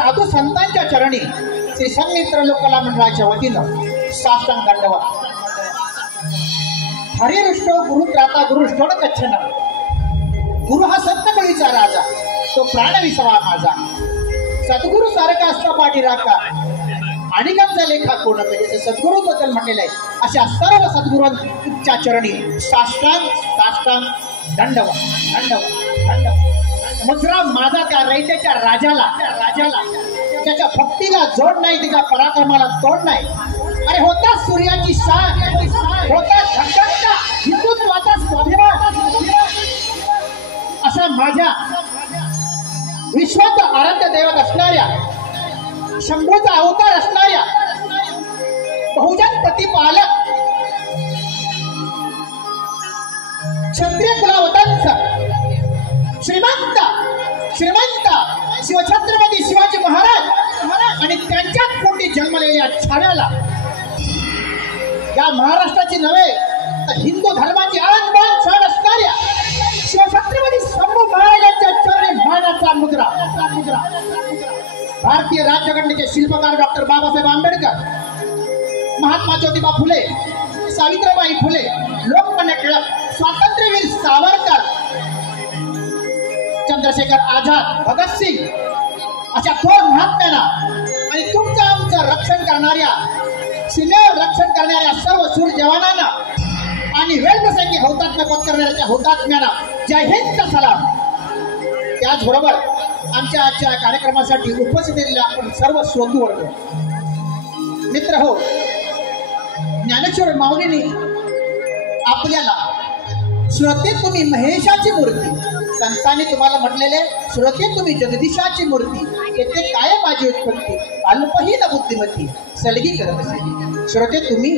साधू संतांच्या चरणी श्री संमित्र लोककला मंडळाच्या वतीनं साष्टांग दंडवत. हरिरुष्ट गुरु त्राता गुरुष्टोड कच्छन. गुरु हा सत्तकळीचा राजा, तो प्राण विसावा माझा. सद्गुरु सारखा असता पाठी राखा, अनेकांचा लेखा कोण जसे सद्गुरू बद्दल म्हटलेले आहे. अशा सर्व सद्गुरूंच्या चरणी साष्टांग साष्टांग दंडवत दंडवत दंडवत. मुद्रा माझा त्या रयतेच्या राजाला त्याच्या भक्तीला जोड नाही, त्याच्या पराक्रमाला तोड नाही. अरे होता सूर्याची शान, होता धगधगता हिंदुत्वाचा स्वाभिमान. असा माझ्या विश्वाचा आराध्य दैवत असणाऱ्या, शंभूचा अवतार असणाऱ्या, बहुजन प्रतिपालक क्षत्रिय कुलावतांचा श्रीमंत शिवछत्रपती शिवाजी महाराज आणि त्यांच्याच पोटी जन्मलेल्या छाव्याला या महाराष्ट्राची नव्हे तर हिंदू धर्माची आणबाण शान असणाऱ्या शिवछत्रपती शंभू महाराजांच्या चरणी मानाचा मुद्रा. भारतीय राज्यघटनेचे शिल्पकार डॉक्टर बाबासाहेब आंबेडकर, महात्मा ज्योतिबा फुले, सावित्रीबाई फुले, लोकमान्य टिळक, स्वातंत्र्यवीर सावरकर, चंद्रशेखर आझाद, भगतसिंग अशा थोर महात्म्यांना आणि तुमचं आमचं रक्षण करणाऱ्या, सीमेवर रक्षण करणाऱ्या सर्व शूर जवानांना आणि वेळप्रसंगी हौतात्म्य पत्करणाऱ्या हौतात्म्यांना जय हिंद सलाम. त्याचबरोबर आमच्या आजच्या कार्यक्रमासाठी उपस्थित असलेल्या आपण सर्व श्रोतू वर्ग मित्र हो, ज्ञानेश्वर माऊलींनी आपल्याला श्रोते तुम्ही महेशाची मूर्ती, संतांनी तुम्हाला म्हटलेले श्रोते तुम्ही जगदीशाची मूर्ती, येथे काय माझी उत्पत्ती, अल्पहीन बुद्धिमती सलगी करत असेल. श्रोते तुम्ही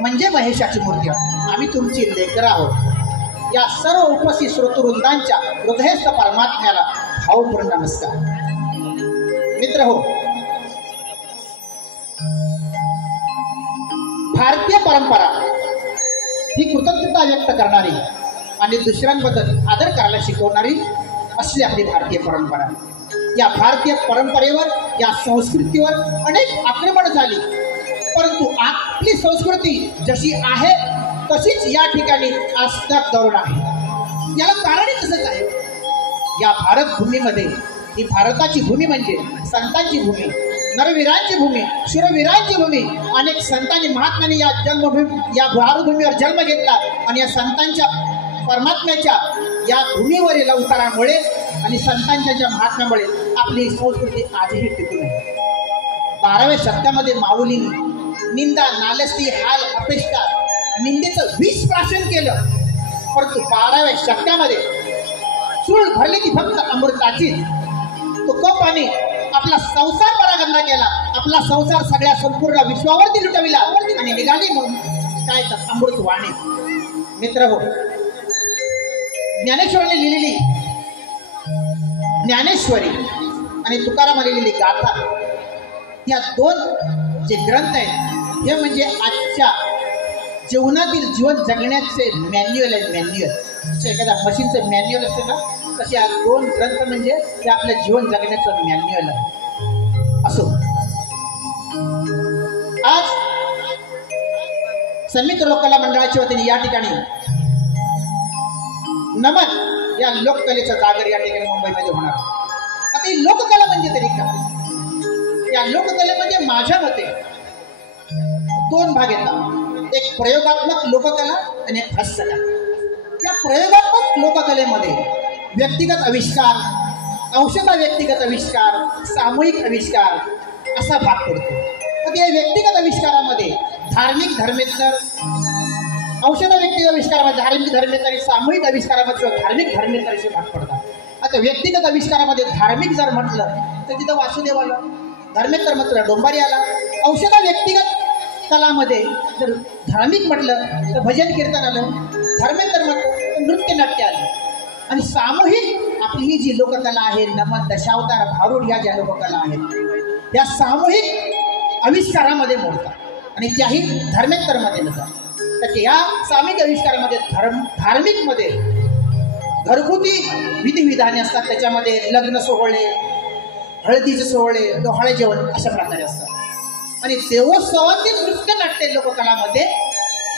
म्हणजे महेशाची मूर्ती, आम्ही तुमची लेकर आहोत. या सर्व उपस्थित श्रोतृवृंदांच्या हृदयस्थ परमात्म्याला भावपूर्ण नमस्कार. मित्र हो, भारतीय परंपरा ही कृतज्ञता व्यक्त करणारी आणि दुसऱ्यांबद्दल आदर करायला शिकवणारी अशी आपली भारतीय परंपरा. या भारतीय परंपरेवर, या संस्कृतीवर अनेक आक्रमण झाली, परंतु आपली संस्कृती जशी आहे तशीच या ठिकाणी आजतक धरून आहे. याला कारणही तसंच आहे. या भारत भूमीमध्ये, ही भारताची भूमी म्हणजे संतांची भूमी, नरवीरांची भूमी, शूरवीरांची भूमी. अनेक संतांनी महात्म्यांनी या जन्मभूमी, या भारतभूमीवर जन्म घेतला आणि या संतांच्या परमात्म्याच्या या भूमीवरील अवतारामुळे आणि संतांच्या ज्या महात्म्यामुळे आपली संस्कृती आजही टिकून आहे. 12व्या शतकामध्ये माऊलींनी निंदा, नालस्ती, हाल, अपेष्टा, निंदेचं विष प्राशन केलं, परंतु 12व्या शतकामध्ये चूळ भरली ती फक्त अमृताची. तो कोपाने आपला संसार परागंदा केला, आपला संसार सगळ्या संपूर्ण विश्वावरती लुटविला आणि निघाली म्हणून काय तर अमृत वाणी. मित्र हो, ज्ञानेश्वरीने लिहिलेली ज्ञानेश्वरी आणि तुकारामाने लिहिलेली गाथा, या दोन जे ग्रंथ आहेत हे म्हणजे आजच्या जीवनातील जीवन जगण्याचे मॅन्युअल आहे. मॅन्युअल एखाद्या मशीनचं मॅन्युअल असते ना, तसे या दोन ग्रंथ म्हणजे ते आपलं जीवन जगण्याचं मॅन्युअल आहे. असो, आज संमित्र लोककला मंडळाच्या वतीने या ठिकाणी नमन या लोककलेचा जागर या ठिकाणी मुंबईमध्ये होणार. आता ही लोककला म्हणजे तरी काय? या लोककलेमध्ये माझ्या मते दोन भाग येतात, एक प्रयोगात्मक लोककला आणि एक हास्यकला. या प्रयोगात्मक लोककलेमध्ये व्यक्तिगत आविष्कार, अंशतः व्यक्तिगत आविष्कार, सामूहिक आविष्कार असा भाग पडतो. तर या व्यक्तिगत आविष्कारामध्ये धार्मिक धर्मेतर, अंशतः व्यक्तिगत आविष्कारामध्ये धार्मिक धर्मेतर आणि सामूहिक आविष्कारामध्ये धार्मिक धर्मेतर असे भाग पडतात. आता व्यक्तिगत आविष्कारामध्ये धार्मिक जर म्हटलं तर तिथं वासुदेव आलं, धर्मेतर म्हटलं डोंबारी आला. अंशतः व्यक्तिगत कलामध्ये जर धार्मिक म्हटलं तर भजन कीर्तन आलं, धर्मेतर म्हटलं तर नृत्य नाट्य आलं. आणि सामूहिक आपली ही जी लोककला आहे, नमन, दशावतार, भारूड या ज्या लोककला आहेत या सामूहिक आविष्कारामध्ये मोडतात आणि त्याही धर्मेतरमध्ये येतात. तर या सामूहिक आविष्कारामध्ये धार्मिकमध्ये घरगुती विधिविधाने असतात, त्याच्यामध्ये लग्न सोहळे, हळदीचे सोहळे, डोहाळे जेवण अशा प्रकारे असतात. आणि देवोत्सवातील नृत्यनाट्य लोककलामध्ये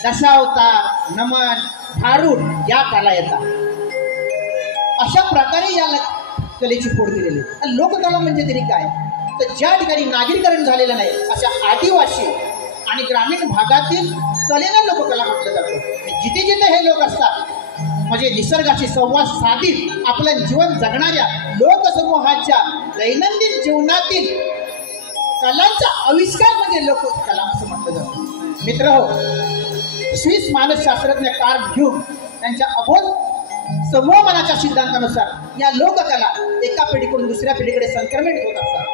दशावतार, नमन, भारूड या कला येतात. अशा प्रकारे या कलेची फोड दिलेली. आणि लोककला म्हणजे तरी काय, तर ज्या ठिकाणी नागरीकरण झालेलं नाही अशा आदिवासी आणि ग्रामीण भागातील कलेला लोककला म्हटलं जातं. जिथे जिथे हे लोक असतात म्हणजे निसर्गाशी संवाद साधित आपलं जीवन जगणाऱ्या लोकसमूहाच्या दैनंदिन जीवनातील कलांचा आविष्कार म्हणजे लोककला असं म्हटलं जातं. मित्र हो, स्विस मानसशास्त्रज्ञ कार्ल युंग यांच्या अबोध समूह मनाच्या सिद्धांतानुसार या लोककला एका पिढीकडून दुसऱ्या पिढीकडे संक्रमित होत असतात.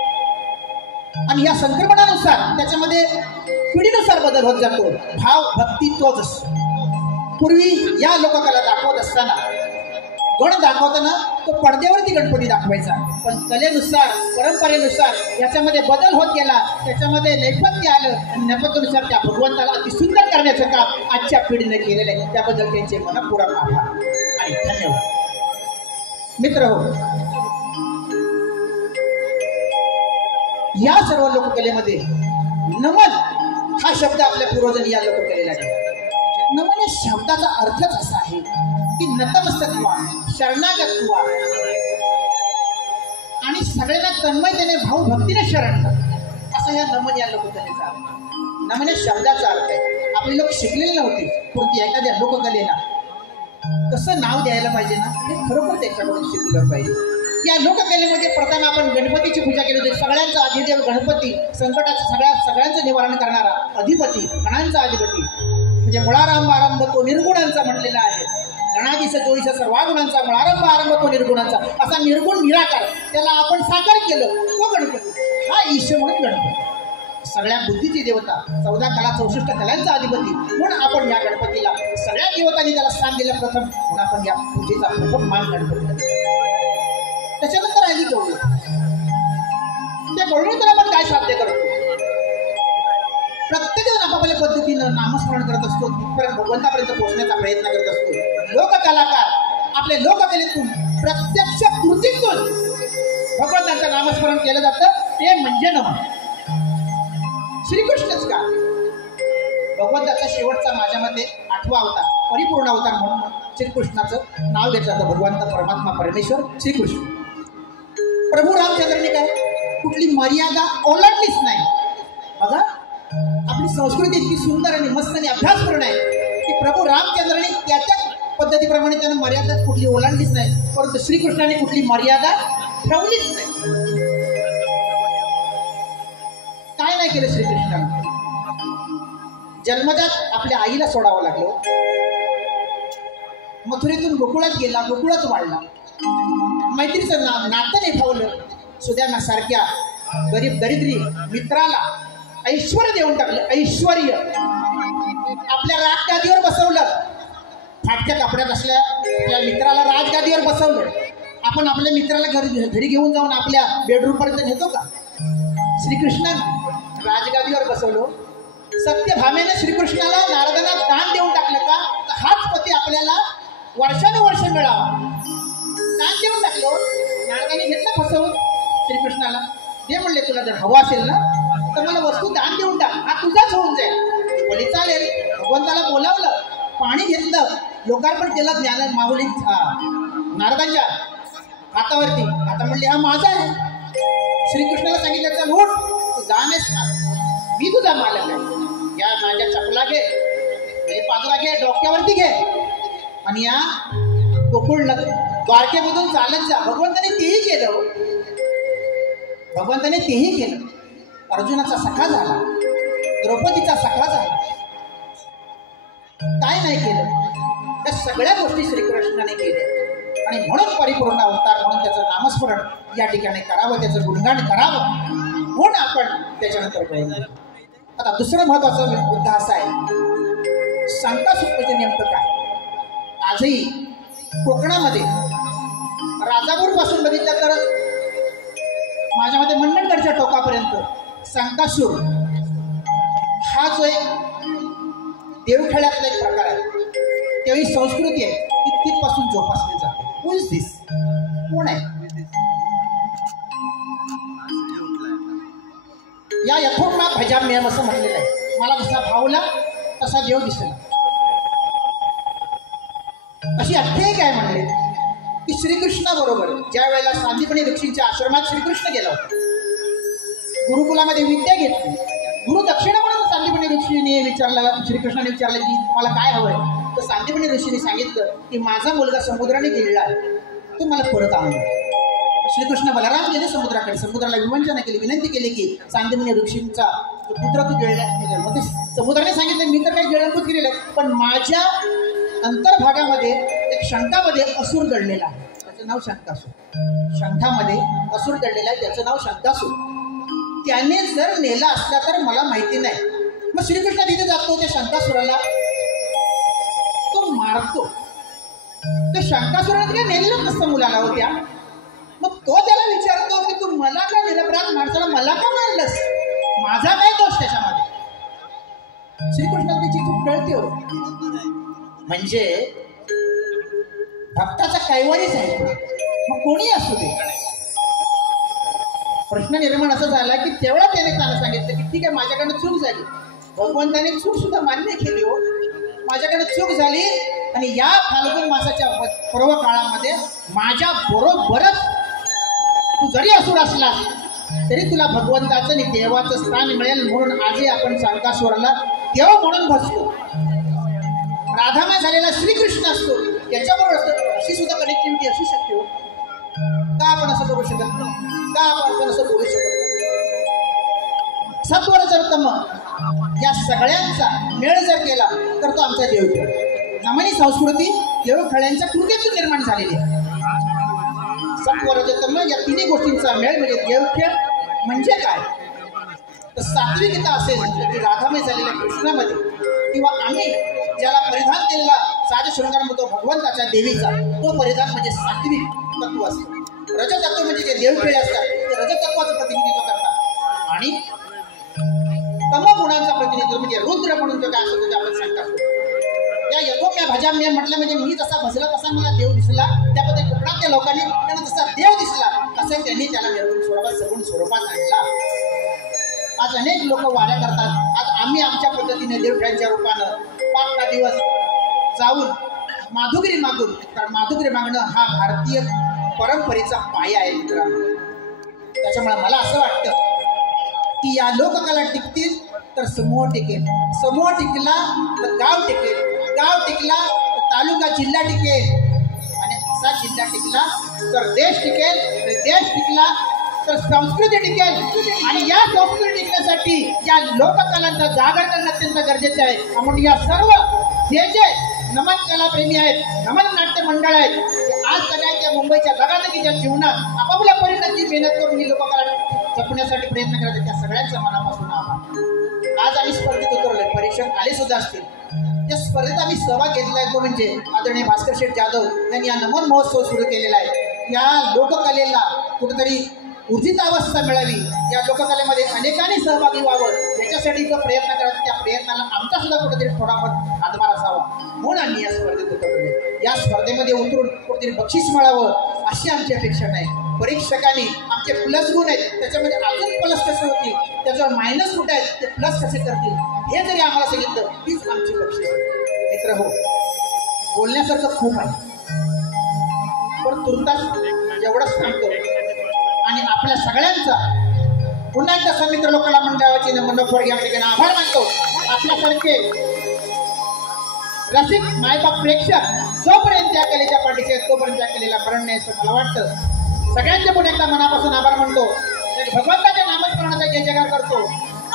आणि या संक्रमणानुसार त्याच्यामध्ये पिढीनुसार बदल होत जातो. भाव भक्ती तोच असतो. पूर्वी या लोककला दाखवत असताना गण दाखवताना तो पडद्यावरती गणपती दाखवायचा, पण कलेनुसार परंपरेनुसार याच्यामध्ये बदल होत गेला. त्याच्यामध्ये नैपथ्य आलं आणि नैपथ्यानुसार त्या भगवंताला अति सुंदर करण्याचं काम आजच्या पिढीने केलेलं आहे. त्याबद्दल त्यांचे मनपूर्वक आभार आणि धन्यवाद. मित्र हो, या सर्व लोककलेमध्ये नमन हा शब्द आपल्या पूर्वजांनी या लोककलेला दिला. नमन या शब्दाचा अर्थच असा आहे की नतमस्तक व्हा, शरणागत व्हा आणि सगळ्यांना तन्मयतेने भावभक्तीने शरण कर, असा या नमन या लोककलेचा अर्थ. नमन या शब्दाचा अर्थ आहे. आपले लोक शिकलेले नव्हते, परंतु एखाद्या लोककलेला कसं नाव द्यायला पाहिजे ना हे खरोखर त्यांच्याकडून शिकलं पाहिजे. या लोककलेमध्ये प्रथम आपण गणपतीची पूजा केली होती. सगळ्यांचा अधिदेव गणपती, संकटाचं सगळ्यांचं निवारण करणारा अधिपती, गणांचा अधिपती म्हणजे मुळारंभ आरंभ तो निर्गुणांचा म्हटलेला आहे. गणाधीश जोईश सर्वागुणांचा मुळारंभ आरंभ तो निर्गुणांचा, असा निर्गुण निराकार त्याला आपण साकार केलं. तो गणपती हा ईश्वर म्हणून गणपती सगळ्या बुद्धीची देवता, 14 कला 64 कलांचा अधिपती म्हणून आपण या गणपतीला सगळ्या देवतांनी त्याला स्थान दिलं प्रथम, म्हणून आपण या पूजेचा प्रथम मान गणपती. त्याच्यानंतर आली गौरी. त्या गौरीतून आपण काय साध्य करतो? प्रत्येक जण आपापल्या पद्धतीनं नामस्मरण करत असतो, तिथपर्यंत भगवंतापर्यंत पोहोचण्याचा प्रयत्न करत असतो. लोककलाकार आपल्या लोककलेतून प्रत्यक्ष कृतीतून भगवंतांचं नामस्मरण केलं जातं. ते म्हणजे नमन. श्रीकृष्णच का? भगवंताचा शेवटचा माझ्या मते 8वा अवतार, परिपूर्ण अवतार म्हणून श्रीकृष्णाचं नाव घेतलं जातं. भगवंत परमात्मा परमेश्वर श्रीकृष्ण. प्रभू रामचंद्रांनी काय कुठली मर्यादा ओलांडलीच नाही. बघा, आपली संस्कृती इतकी सुंदर आणि मस्त आणि अभ्यासपूर्ण आहे की प्रभू रामचंद्रांनी त्याच्या पद्धतीप्रमाणे त्यानं मर्यादा कुठली ओलांडलीच नाही, परंतु श्रीकृष्णाने कुठली मर्यादा ठेवलीच नाही. काय नाही केलं श्रीकृष्णाने? जन्मजात आपल्या आईला सोडावं लागलं, मथुरेतून गोकुळात गेला, गोकुळात वाढला, मैत्रीचं नातं निभावलं, सुदाम्यासारख्या गरीब दरिद्री मित्राला ऐश्वर्य देऊन टाकलं. ऐश्वर्य आपल्या राजगादीवर बसवलं. फाटक्या कपड्यात असल्या आपल्या मित्राला राजगादीवर बसवलं. आपण आपल्या मित्राला घरी घेऊन जाऊन आपल्या बेडरूम पर्यंत नेतो का? श्रीकृष्णाने राजगादीवर बसवलं. सत्यभामेने श्रीकृष्णाला नारदांना दान देऊन टाकलं का? हाच पती आपल्याला वर्षानुवर्ष मिळावा. दान देऊन टाकलो. नारदाने घेतलं फसवून श्रीकृष्णाला. ते म्हणले तुला जर हवं असेल ना तर मला वस्तू दान देऊन टाक, हा तुझाच होऊन जाईल. बोली चालेल. भगवंताला बोलावलं, पाणी घेतलं, लोकार्पण केलं ज्ञान माऊली नारदांच्या हातावरती. आता म्हणले हा माझा आहे. श्रीकृष्णाला सांगितलं चल उठ, तू दानच मी तुझा मालक आहे. या माझ्या चपला घे, पादुका घे, डोक्यावरती घे आणि या गोकुळ द्वारकेमधून चालत जा. भगवंताने तेही केलं. भगवंताने तेही केलं. अर्जुनाचा सखा झाला, द्रौपदीचा सखा झाला. काय नाही केलं? त्या सगळ्या गोष्टी श्रीकृष्णाने केल्या आणि म्हणून परिपूर्ण अवतार म्हणून त्याचं नामस्मरण या ठिकाणी करावं, त्याचं गुणगान करावं म्हणून आपण त्याच्यानंतर कळलं. आता दुसरं महत्वाचा मुद्दा असा आहे, संकासुर म्हणजे नेमकं काय? आजही कोकणामध्ये राजापूर पासून बघितलं तर माझ्या मते मंडणगडच्या टोकापर्यंत संकासुर हा जो एक देवखेळ्यातला एक प्रकार आहे, तेही संस्कृती आहे, ती तिथपासून जोपासली जाते. हू इज दिस? कोण आहे? या यथोक्ता भजाम्यम असं म्हटलेलं आहे. मला जसा भावला तसा देव दिसला. अशी आख्यायिका आहे म्हणले की श्रीकृष्णाबरोबर ज्या वेळेला सांदीपनी ऋषींच्या आश्रमात श्रीकृष्ण गेला होता, गुरुकुलामध्ये विद्या घेतली. गुरु दक्षिणा म्हणून सांदीपनी ऋषीने विचारलं, श्रीकृष्णाने विचारलं की मला काय हवंय. तर सांदीपनी ऋषीने सांगितलं की माझा मुलगा समुद्राने गेलेला आहे, तो मला परत आणून. श्रीकृष्ण बलराम गेले समुद्राकडे, समुद्राला विवंचना केली, विनंती केली की सांदीपनी ऋषींचा पुत्र तू गिळला. मग ते समुद्राने सांगितलं मी तर काही गिळंभूत केलेलं आहे, पण माझ्या अंतर्भागामध्ये एक शंखामध्ये असुर दडलेला आहे, त्याचं नाव शंखासूर. शंखामध्ये असुर दडलेला आहे, त्याचं नाव शंखासूर. त्याने जर नेला असला तर मला माहिती नाही. मग श्रीकृष्ण तिथे जातो, त्या शंखासुराला तो मारतो. त्या शंखासुराने काय नेलेलं नसतं मुलाला होत्या. मग तो त्याला विचारतो की तू मला का निरपराध माणसाला मला का मारलंस, माझा काय दोष त्याच्यामध्ये. श्रीकृष्णाला त्याची खूप कळते हो. म्हणजे भक्ताचा कैवारीच आहे, मग कोणी असू दे. प्रश्न निर्माण असा झाला की तेवढा त्याने त्याला सांगितलं की ठीक आहे माझ्याकडनं चूक झाली. भगवंताने चूक सुद्धा मान्य केली हो, माझ्याकडे चूक झाली. आणि या फाल्गुन मासाच्या पर्व काळामध्ये माझ्या बरोबरच तू जरी असुर असला तरी तुला भगवंताचं आणि देवाचं स्थान मिळेल, म्हणून आजही आपण शंखासुराला देव म्हणून बसतो. राधामय झालेला श्रीकृष्ण असतो, त्याच्याबरोबर असतो. अशी सुद्धा कनेक्टिव्हिटी असू शकते हो. का आपण असं करू शकत नाही, का आपण असं बोलू शकत नाही. सत्वरजतम या सगळ्यांचा मेळ जर केला तर तो आमचा देवखेळ. नमनी संस्कृती देवखेळ्यांच्या कृतीतून निर्माण झालेली आहे. सत्वरजतम या तिन्ही गोष्टींचा मेळ म्हणजे देवखेळ. म्हणजे काय तर सात्विकता असेल की राधामय झालेल्या कृष्णामध्ये, किंवा आम्ही ज्याला परिधान केलेला साज शृंगार म्हणतो भगवंताच्या देवीचा, तो परिधान म्हणजे सात्विक तत्व असतं. रजतत्व म्हणजे जे देवखेळे असतात ते रजतत्वाचं प्रतिनिधित्व करतात. आणि तमगुणांचा प्रतिनिधित्व म्हणजे रुद्र म्हणून जो काय असतो ते आपण सांगतो. त्या यथोम्या भजाम्य म्हटलं म्हणजे मी जसा भजला तसा मला देव दिसला. त्यामध्ये कोकणातल्या लोकांनी त्यांना जसा देव दिसला तसं त्यांनी त्याला निर्गुण स्वरूपात सगुण स्वरूपात आणला. आज अनेक लोक वाऱ्या करतात. आज आम्ही आमच्या पद्धतीने देवखेळ्यांच्या रूपानं 5 दिवस जाऊन माधुगिरी मागून, कारण माधुगिरी मागणं हा भारतीय परंपरेचा पाया आहे मित्रांनो. त्याच्यामुळे मला असं वाटतं की या लोककला टिकतील तर समूह टिकेल, समूह टिकला तर गाव टिकेल, गाव टिकला तर तालुका जिल्हा टिकेल, आणि असा जिल्हा टिकला तर देश टिकेल, देश टिकला तर संस्कृती टिकेल. आणि या संस्कृती टिकण्यासाठी या लोककलांचा जागर करणं अत्यंत गरजेचं आहे. म्हणून या सर्व जे नमन कलाप्रेमी आहेत, नमन नाट्य मंडळ आहेत, आज सगळ्यांच्या मुंबईच्या धगाधकीच्या जीवनात आपापल्या परीने मेहनत करून ही लोककला जपण्यासाठी प्रयत्न करतात, त्या सगळ्यांचा मनापासून आभार. आज आम्ही स्पर्धेत उतरलोय, परीक्षक आले सुद्धा असतील. त्या स्पर्धेत आम्ही सहभाग घेतला आहे तो म्हणजे आदरणीय भास्कर शेठ जाधव यांनी हा नमन महोत्सव सुरू केलेला आहे. या लोककलेला कुठेतरी ऊर्जित अवस्था मिळावी, या लोककलेमध्ये अनेकांनी सहभागी व्हावं, याच्यासाठी जो प्रयत्न करत त्या प्रयत्नाला आमचा सुद्धा कुठेतरी थोडाफार हातभार असावा, म्हणून आम्ही या स्पर्धेत उतरले. या स्पर्धेमध्ये उतरून कुठेतरी बक्षीस मिळावं अशी आमची अपेक्षा नाही. परीक्षकांनी आमचे प्लस गुण आहेत त्याच्यामध्ये अजून प्लस कसे होतील, त्याच्यावर मायनस कुठे आहेत ते प्लस कसे करतील, हे जरी आम्हाला सांगितलं तीच आमची बक्षीस. मित्र हो, बोलण्यासारखं खूप आहे, पण तुर्तास एवढंच सांगतो. आणि आपल्या सगळ्यांचा पुन्हा एकदा समित्र लोकांना मंडळाचे मनोपर या ठिकाणी आभार मानतो. आपल्यासारखे रसिक मायबाप प्रेक्षक जोपर्यंत त्या कलेच्या पाठीचे तोपर्यंत त्या कलेला मरण नाही असं मला वाटतं. सगळ्यांच्या पुढे एकदा मनापासून आभार मानतो. भगवंताच्या नामस्मरणाचा जय जयकार करतो.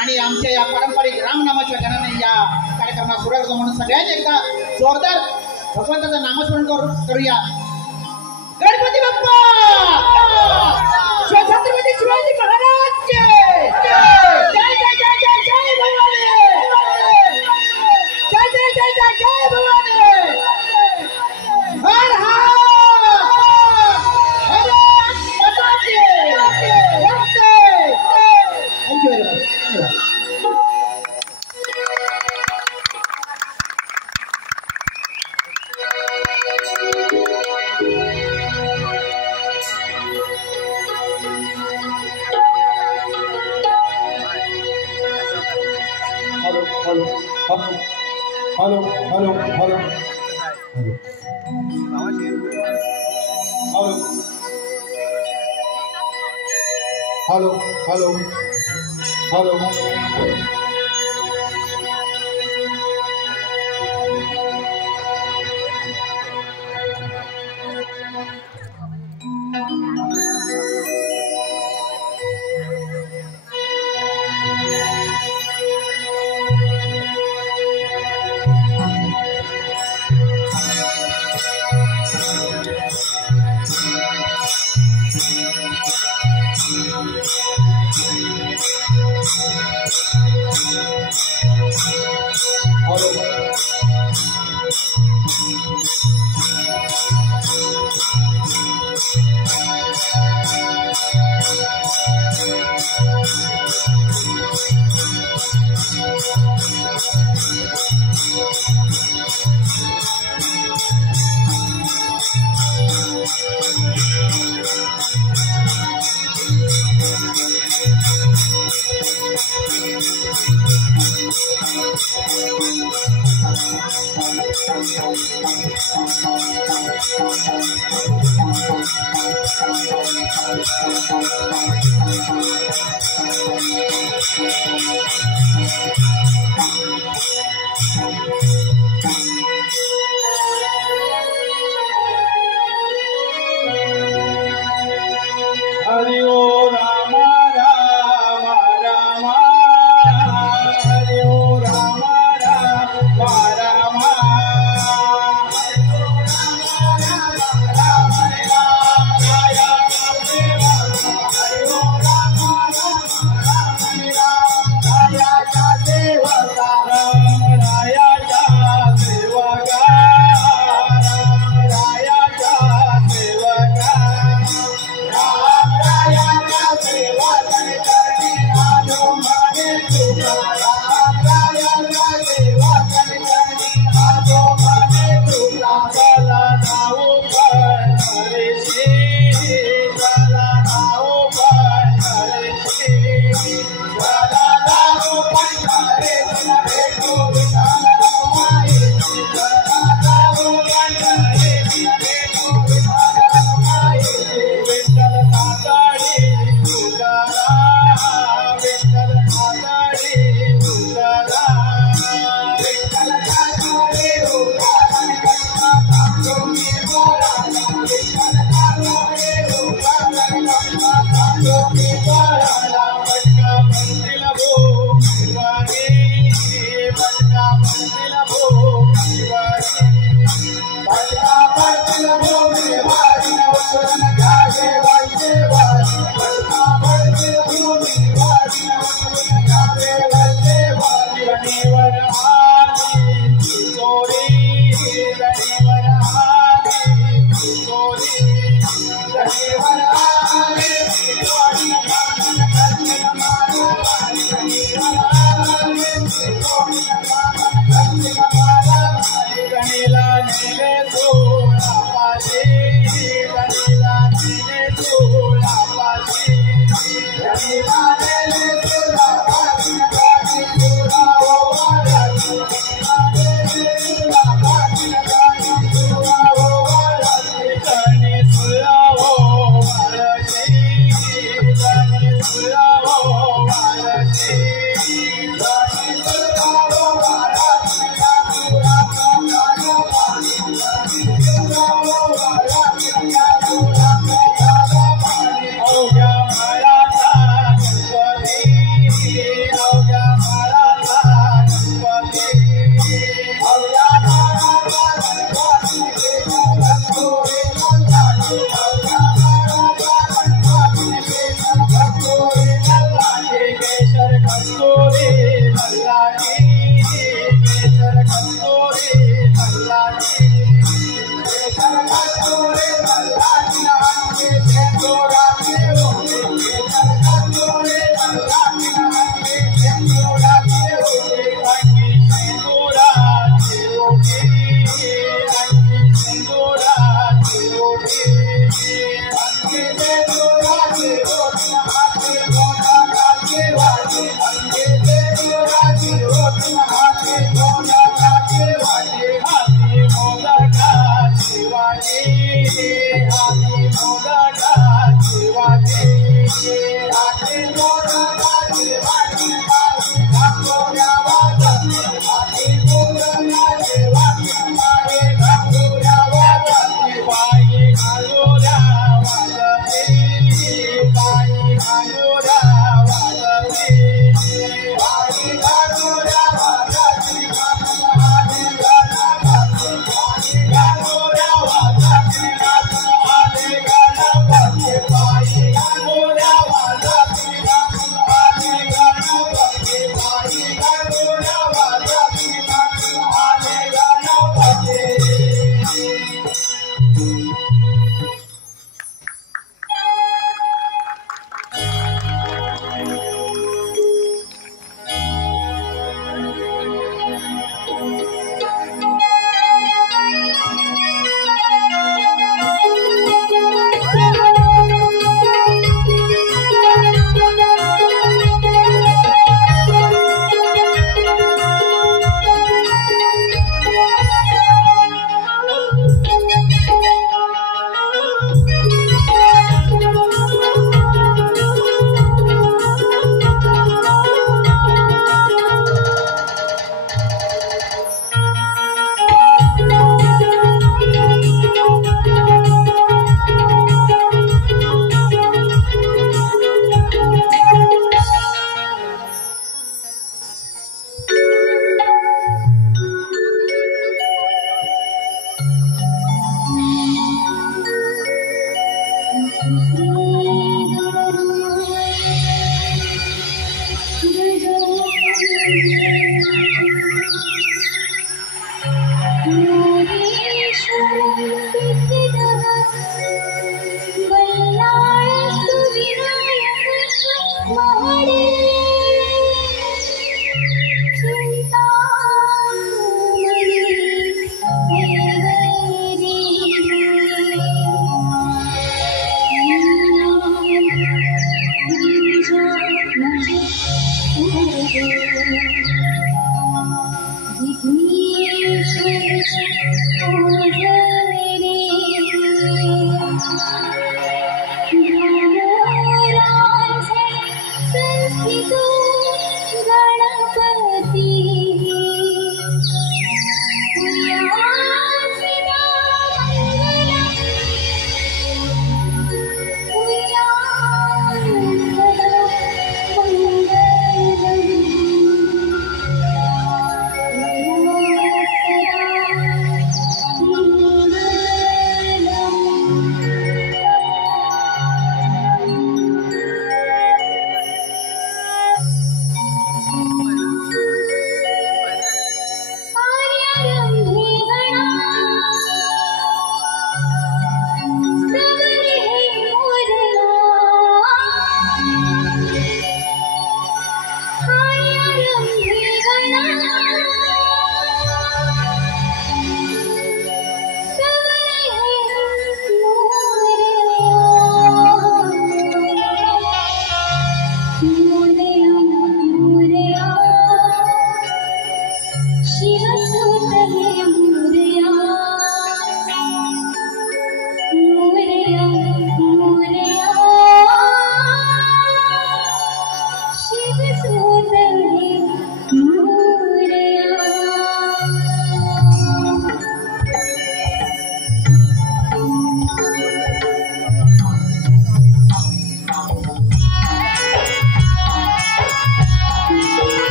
आणि आमच्या या पारंपरिक रामनामाच्या गणाने या कार्यक्रमात सुरू करतो. म्हणून सगळ्यांनी एकदा जोरदार भगवंताचं नामस्मरण करूया. गणपती बाप्पा, छत्रपती शिवाजी महाराज जय जय जय जय जय जय भवानी, जय जय जय जय जय भवानी, हर हर हर माता की जय. Thank you very much. Hello hello hello hello hello hello hello hello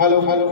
hello hello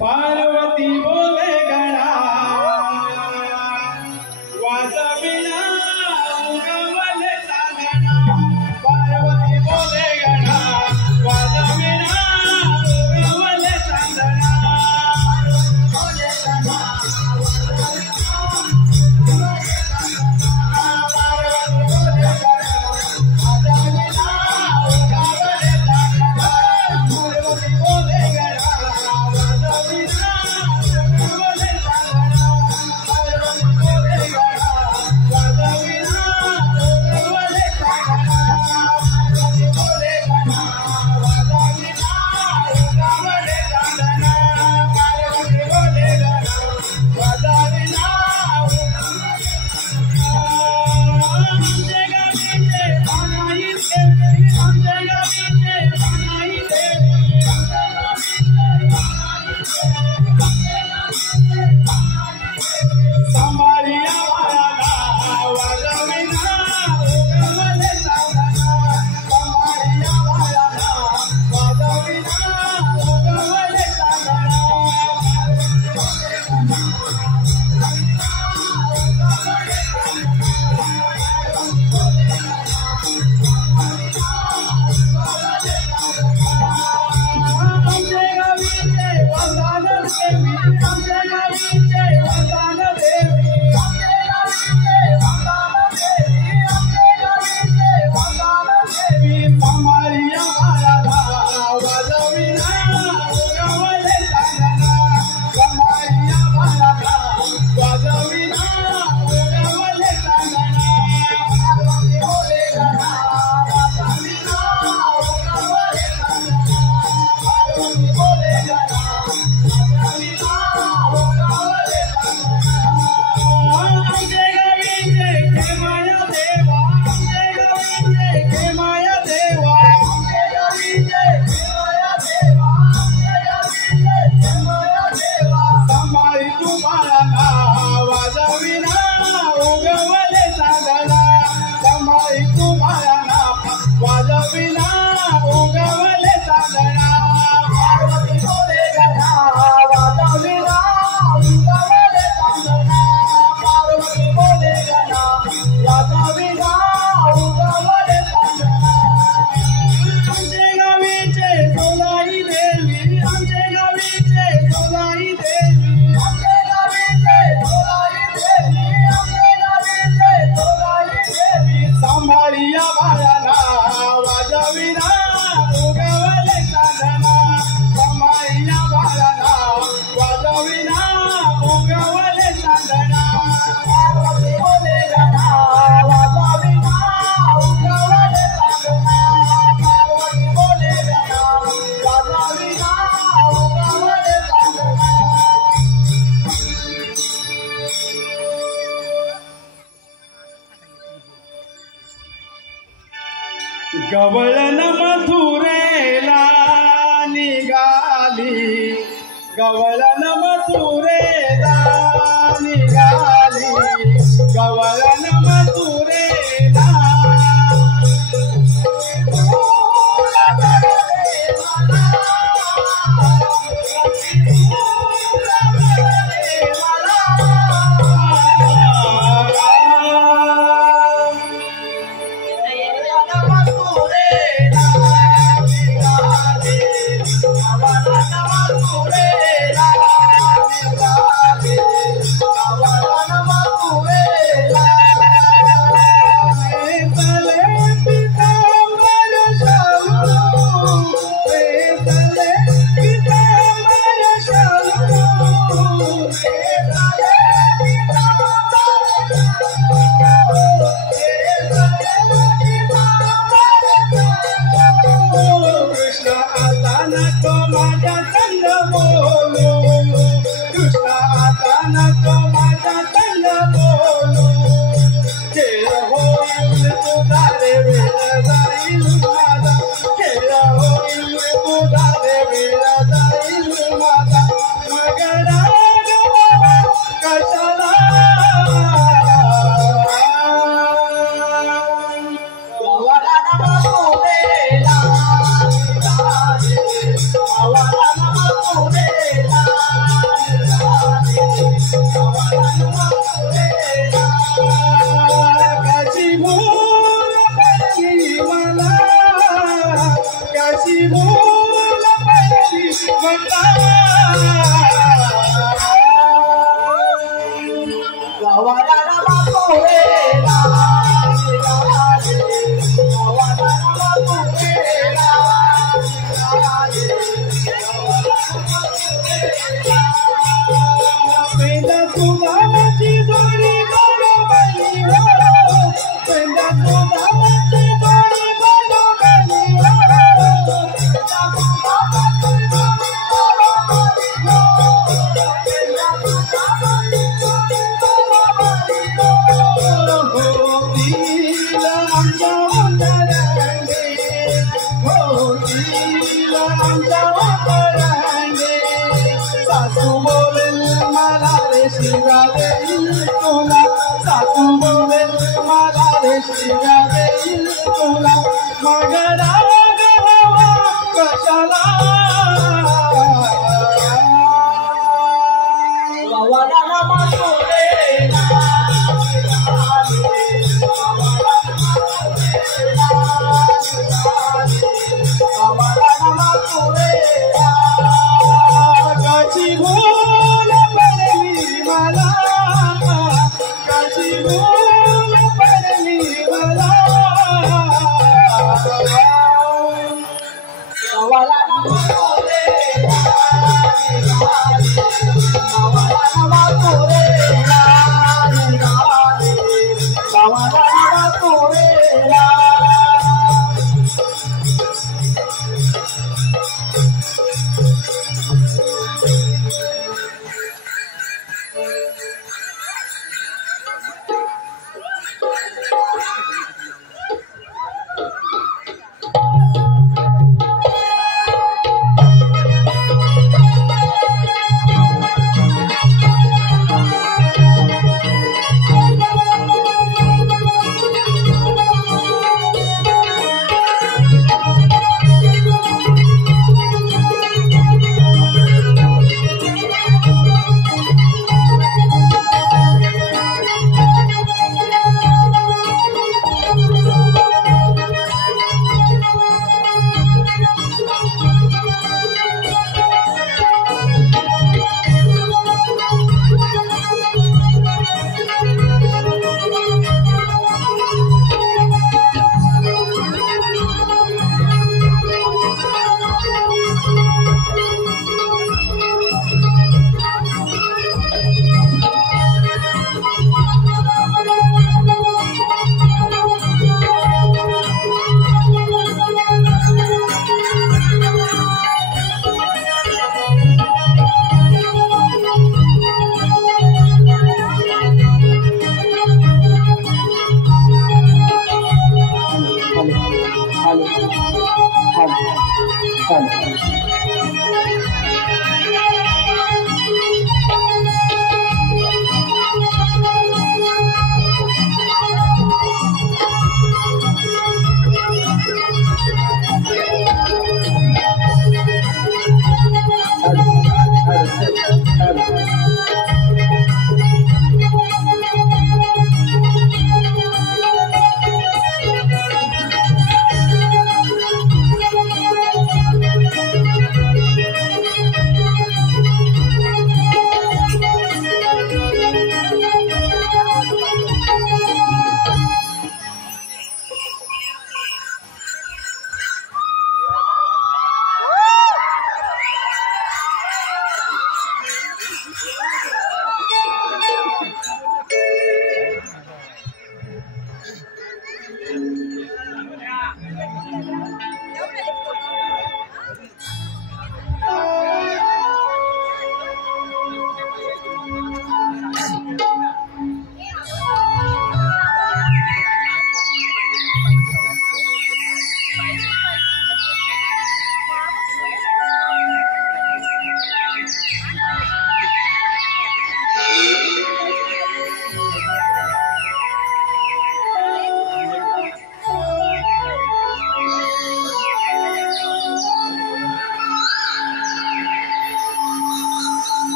Parvati बोले गणा वाजविना उगवले साधना पार्वती बोले गणा वाजविना उगवले साधना बोले गणा पार्वती बोले गणा वाजविना सांभाळिया बाळाला वाजविना उगवले चांदणा सांभाळिया बाळाला वाजविना उगवले चांदणा सांभाळिया बाळाला वाजविना उगवले चांदणा सांभाळिया बाळाला वाजविना उगवले चांदणा वाजविना उगवले चांदणा वाजविना उगवले चांदणा गवळण मथुरेला निघाली गवळण मथुरेला निघाली गवळण मथुरेला सासू बोलेल मला रे शिव्या देईल तुला सासू बोलेल मला रे शिव्या देईल तुला मग राग हवा कशाला गवळण मथुरेला कशी भूल पडली मला कशी भूल पडली मला गवळण मथुरेला गवळण मथुरेला गवळण मथुरेला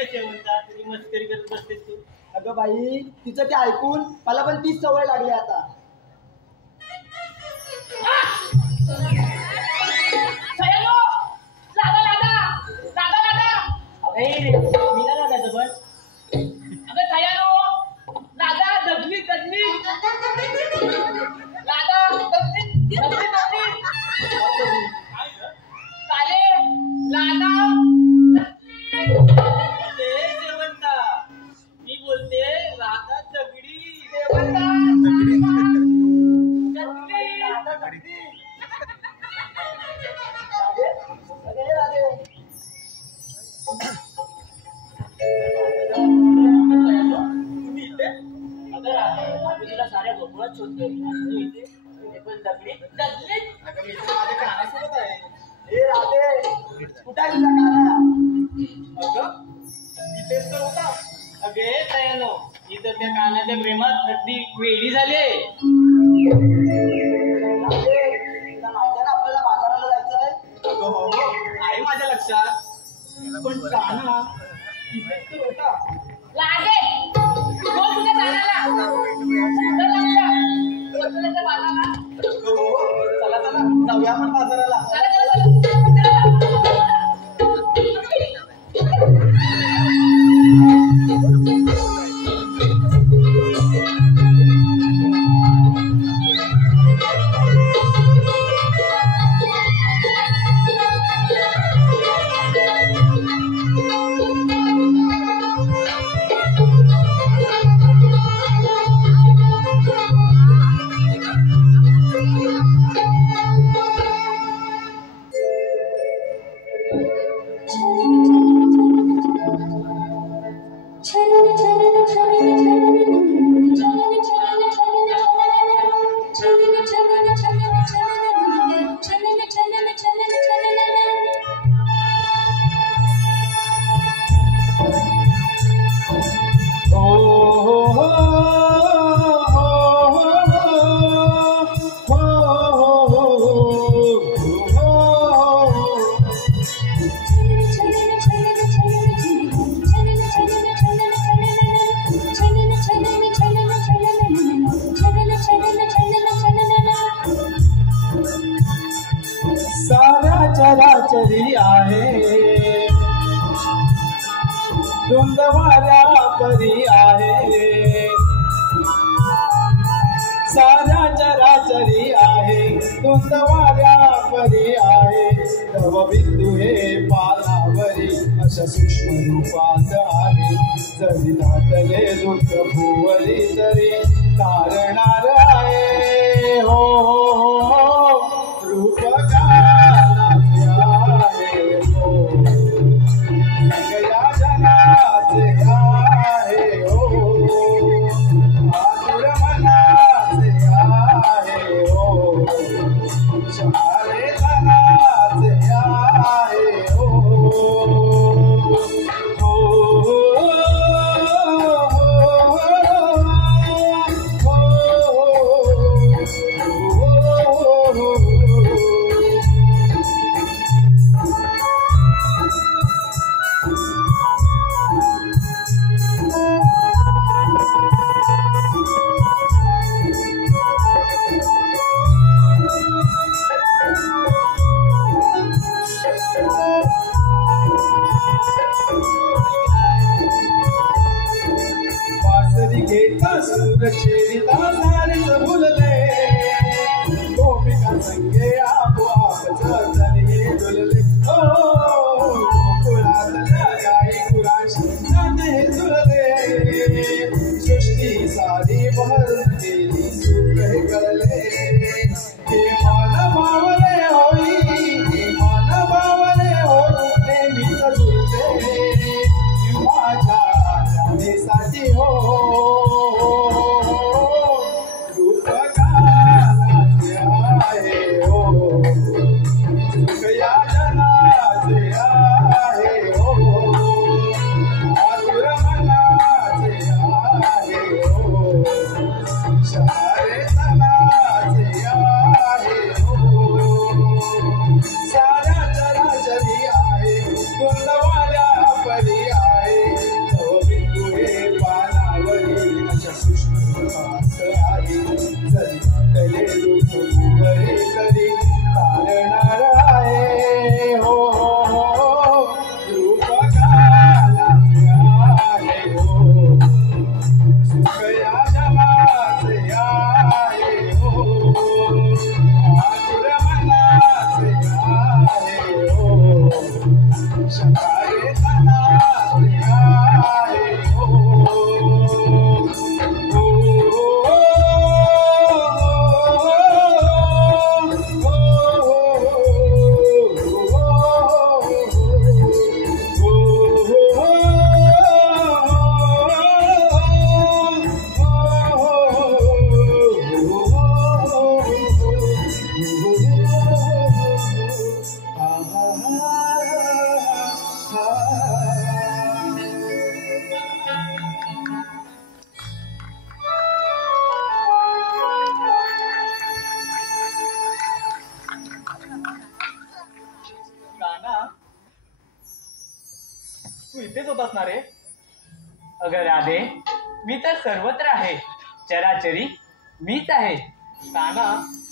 कसे म्हणता तुम्ही मस्करी करत बसते तू. अगं बाई तिचं ते ऐकून मला पण तीच सवय लागली आता. मी ना लागायचं पण अगं छायानो लादा दगली दगली लादा दगली दगली दगली काले लादा जेवणता मी बोलते राधा दगडी जेवणता दगडी तुम्ही इथे अगं तुला साऱ्या गोकुळात शोधतोय तू इथे पण दगडी दगली अगं मी माझ्या कानासोबत आहे. हे राधे कुठे आहे तुझा काना? अगं इथेच तर होता. अगे तयानो इथं त्या कानाच्या प्रेमात अगदी वेडी झाली आहे. राधे तुला माहिती ना आपल्याला बाजाराला जायचंय. अगं हो आहे माझ्या लक्षात पण काना इथेच तर होता. लागे बोल तुझ्या कानाला चला चला जाऊया आपण बाजाराला. चराचरी आहे धुंदवाऱ्या परी आहे साऱ्या चराचरी आहे धुंदवाऱ्या परी आहे तव बिंदू हे पालावरी अशा सूक्ष्म रूपात आहे जरी दाटले दुःख भुवरी तरी तारणार आहे हो रूप होत असणार आहे? अगं राधे, मी तर सर्वत्र आहे, चराचरी मीच आहे. काना,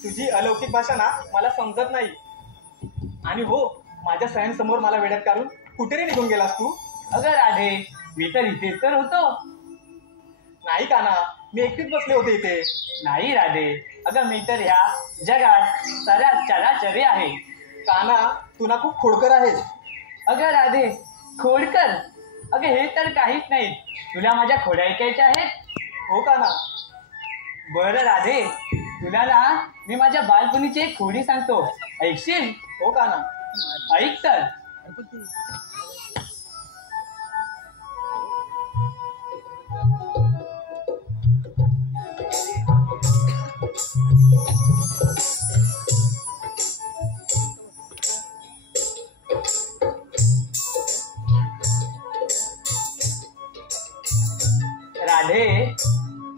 तुझी अलौकिक भाषा ना मला समजत नाही. आणि हो, माझ्या सह्यांसमोर मला वेड्यात काढून कुठेही निघून गेलास तू? अगं राधे, मी तर इथेच तर होतो. नाही काना, मी एकटीच बसले होते इथे. नाही राधे, अगं मी तर ह्या जगात साऱ्या चराचरी आहे. काना, तू ना खूप खोडकर आहेस. अगं राधे, खोडकर? अगं हे तर काहीच नाही. तुला माझ्या खोड्या ऐकायच्या आहेत? हो काना. बरं राधे, तुला ना मी माझ्या बालपणीची एक खोडी सांगतो, ऐकशील? हो काना. ऐक तर. राधे,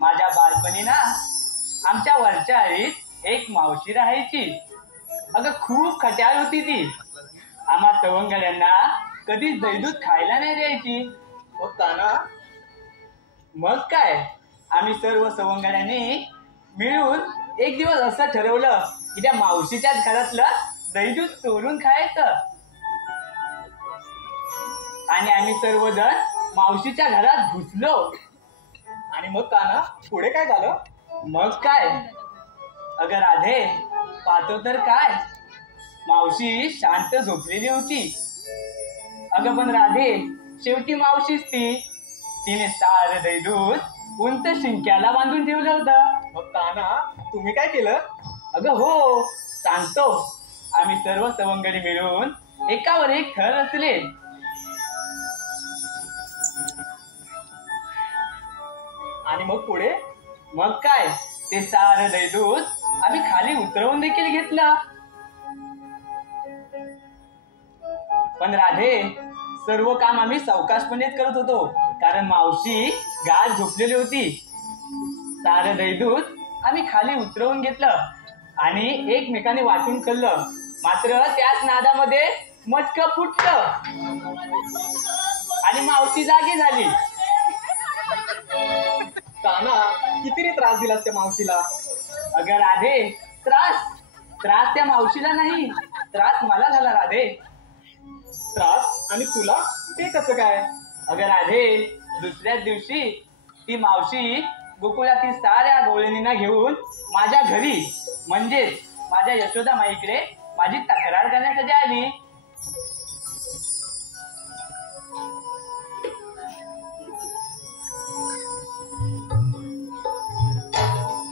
माझ्या बालपणी ना आमच्या वरच्या आळीत एक मावशी राहायची. अगं खूप खट्याळ होती ती. आम्हा सवंगड्यांना कधीच दहीदूध खायला नाही द्यायची. हो काना. मग काय, आम्ही सर्व सवंगड्यांनी मिळून एक दिवस असं ठरवलं की त्या मावशीच्याच घरातलं दहीदूध चोरून खायचं. आणि आम्ही सर्वजण मावशीच्या घरात घुसलो. आणि मग काना, पुढे काय झालं? मग काय, अगं राधे, पाहतो तर काय, मावशी शांत झोपलेली होती. अगं पण राधे, शेवटी मावशीच ती. तिने सारं दहीदूध उंच शिंक्याला बांधून ठेवलं होतं. मग काना, तुम्ही काय केलं? अगं हो, सांगतो. आम्ही सर्व सवंगडी मिळून एकावर एक थर रचले. आणि मग पुढे? मग काय, ते सारं दहीदूध आम्ही खाली उतरवून देखील घेतलं. पण राधे, सर्व काम आम्ही सावकाशपणेच करत होतो, कारण मावशी गाढ झोपलेली होती. सारं दहीदूध आम्ही खाली उतरवून घेतलं आणि एकमेकाने वाटून खाल्लं. मात्र त्याच नादामध्ये मटकं फुटलं आणि मावशी जागी झाली. काना, किती रे त्रास दिलास त्या मावशीला? अगं राधे, त्रास त्या मावशीला नाही, त्रास मला झाला राधे. त्रास? आणि तुला ते कसं काय? अगं राधे, दुसऱ्याच दिवशी ती मावशी गोकुळातील साऱ्या गवळणींना घेऊन माझ्या घरी म्हणजेच माझ्या यशोदा माईकडे माझी तक्रार करण्यासाठी आली.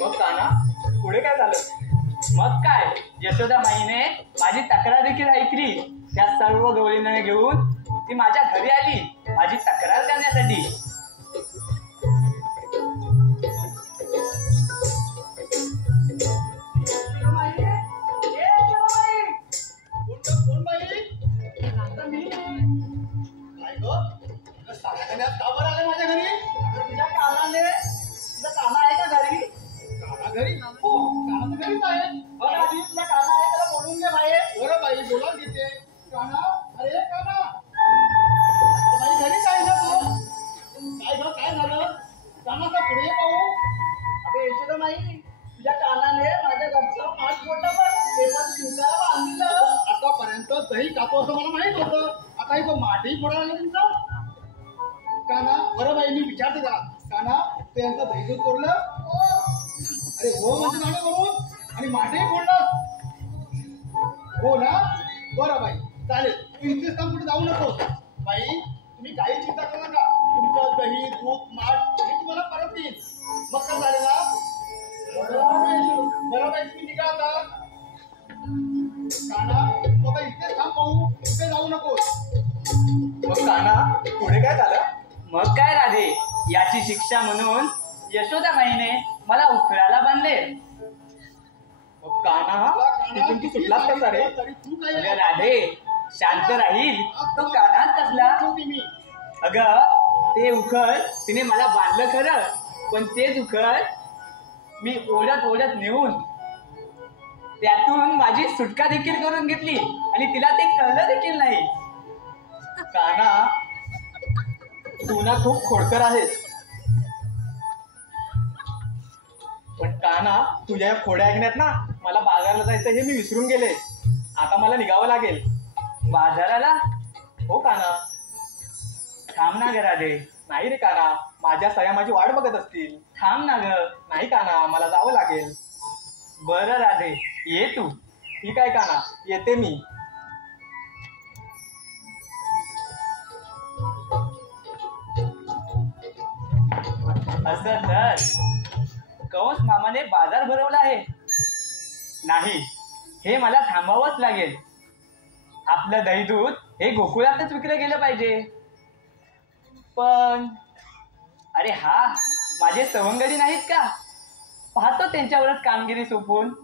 मग काना, पुढे काय झालं? मग काय, यशोदा माईने माझी तक्रार देखील ऐकली. त्या सर्व गवळींना घेऊन ती माझ्या घरी आली माझी तक्रार करण्यासाठी. कोण बाई? काय गं? सांगण्यात का बरं आले माझ्या घरी? तुझ्या काना आहे का घरी? काना घरी? हो, काना तर घरीच आहे. बघ आधी तुझ्या काना आहे, त्याला बोलून घे बाहेर. बरं बाई, बोला घेते. काना, अरे काना. आता बाई घरीच आहे ना तू? काय गं, काय झालं? कानाचा पुढे ये पाहू. अगं यशोदामाई, तुझ्या कानाने माझ्या घरचं माठ फोडलं, पण ते पण शिवकाला बांधलं. आतापर्यंत दही खातो असं मला माहित होतं. आता इथं माठही फोडायला लागलं तुमचं? काना, बरं बाई, मी विचारते जरा. काना, ते यांचं दही दूध तोडलं? अरे हो म्हणजे झालं करून. आणि माठही फोडलं? हो ना? बरं बाई, चालेल. तू इथेच काम, कुठे जाऊ नको. बाई, तुम्ही काही चिंता करू नका. तुमचं दही, दूध, माठ हे तुम्हाला परत देईल. मग काय झालं ना? बरं बाई, तुम्ही निघा आता. काना, तू आता इथेच थांब पाहू. इथे जाऊ नको. मग काना, पुढे काय झालं? मग काय राधे, याची शिक्षा म्हणून यशोदा माईने मला उखळाला बांधले. मग काना, तिथून तू सुटलास कसा रे? तरी तू काय अगं राधे, शांत राहील तो कानात कसला? होती मी. अगं ते उखळ तिने मला बांधलं खरं, पण तेच उखळ मी ओढत नेऊन त्यातून माझी सुटका देखील करून घेतली आणि तिला ते कळलं देखील नाही. काना, तू ना खूप खोडकर आहेस. पण काना, तुझ्या या खोड्या ऐकण्यात ना मला बाजारला जायचं हे मी विसरून गेले. आता मला निघावं लागेल. बाजाराला? हो काना. थांब ना ग राधे. नाही रे काना, माझ्या सया माझी वाट बघत असतील. थांब ना ग. नाही काना, मला जावं लागेल. बरं राधे, ये तू. ठीक आहे काना, येते मी. असं तर कंस मामाने बाजार भरवला आहे. नाही, हे मला थांबावंच लागेल. आपलं दही दूध हे गोकुळातच विकलं गेलं पाहिजे. पण अरे हा, माझे सवंगडी नाहीत का? पाहतो त्यांच्यावरच कामगिरी सोपवून.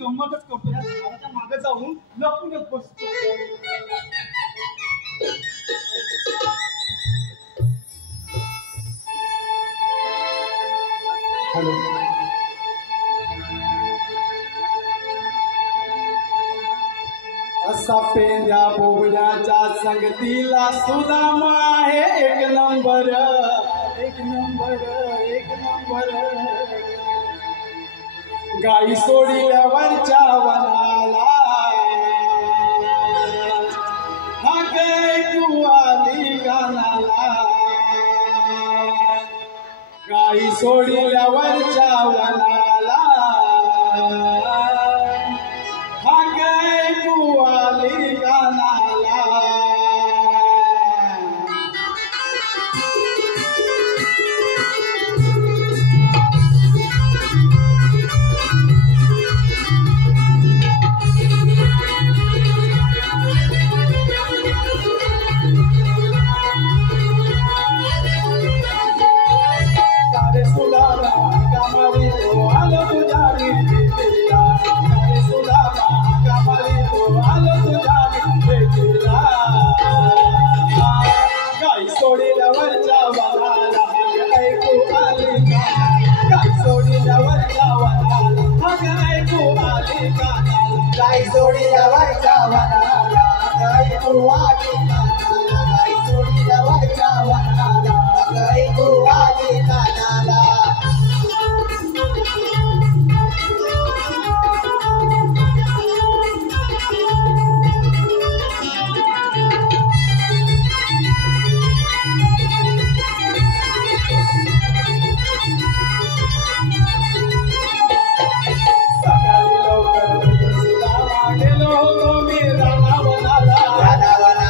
गंमतच करतो. या झाडाच्या मागे जाऊन लपूनच बसतो. हॅलो, असा पेंद्या बोबड्याच्या संगतीला सुदामा आहे एक नंबर, एक नंबर, एक नंबर. गाई सोडील्या वरच्या वनाला, हा गाय तू आली कानाला. गाई सोडील्या वरच्या वनाला, हा गाय तू आली कानाला. राधावनाला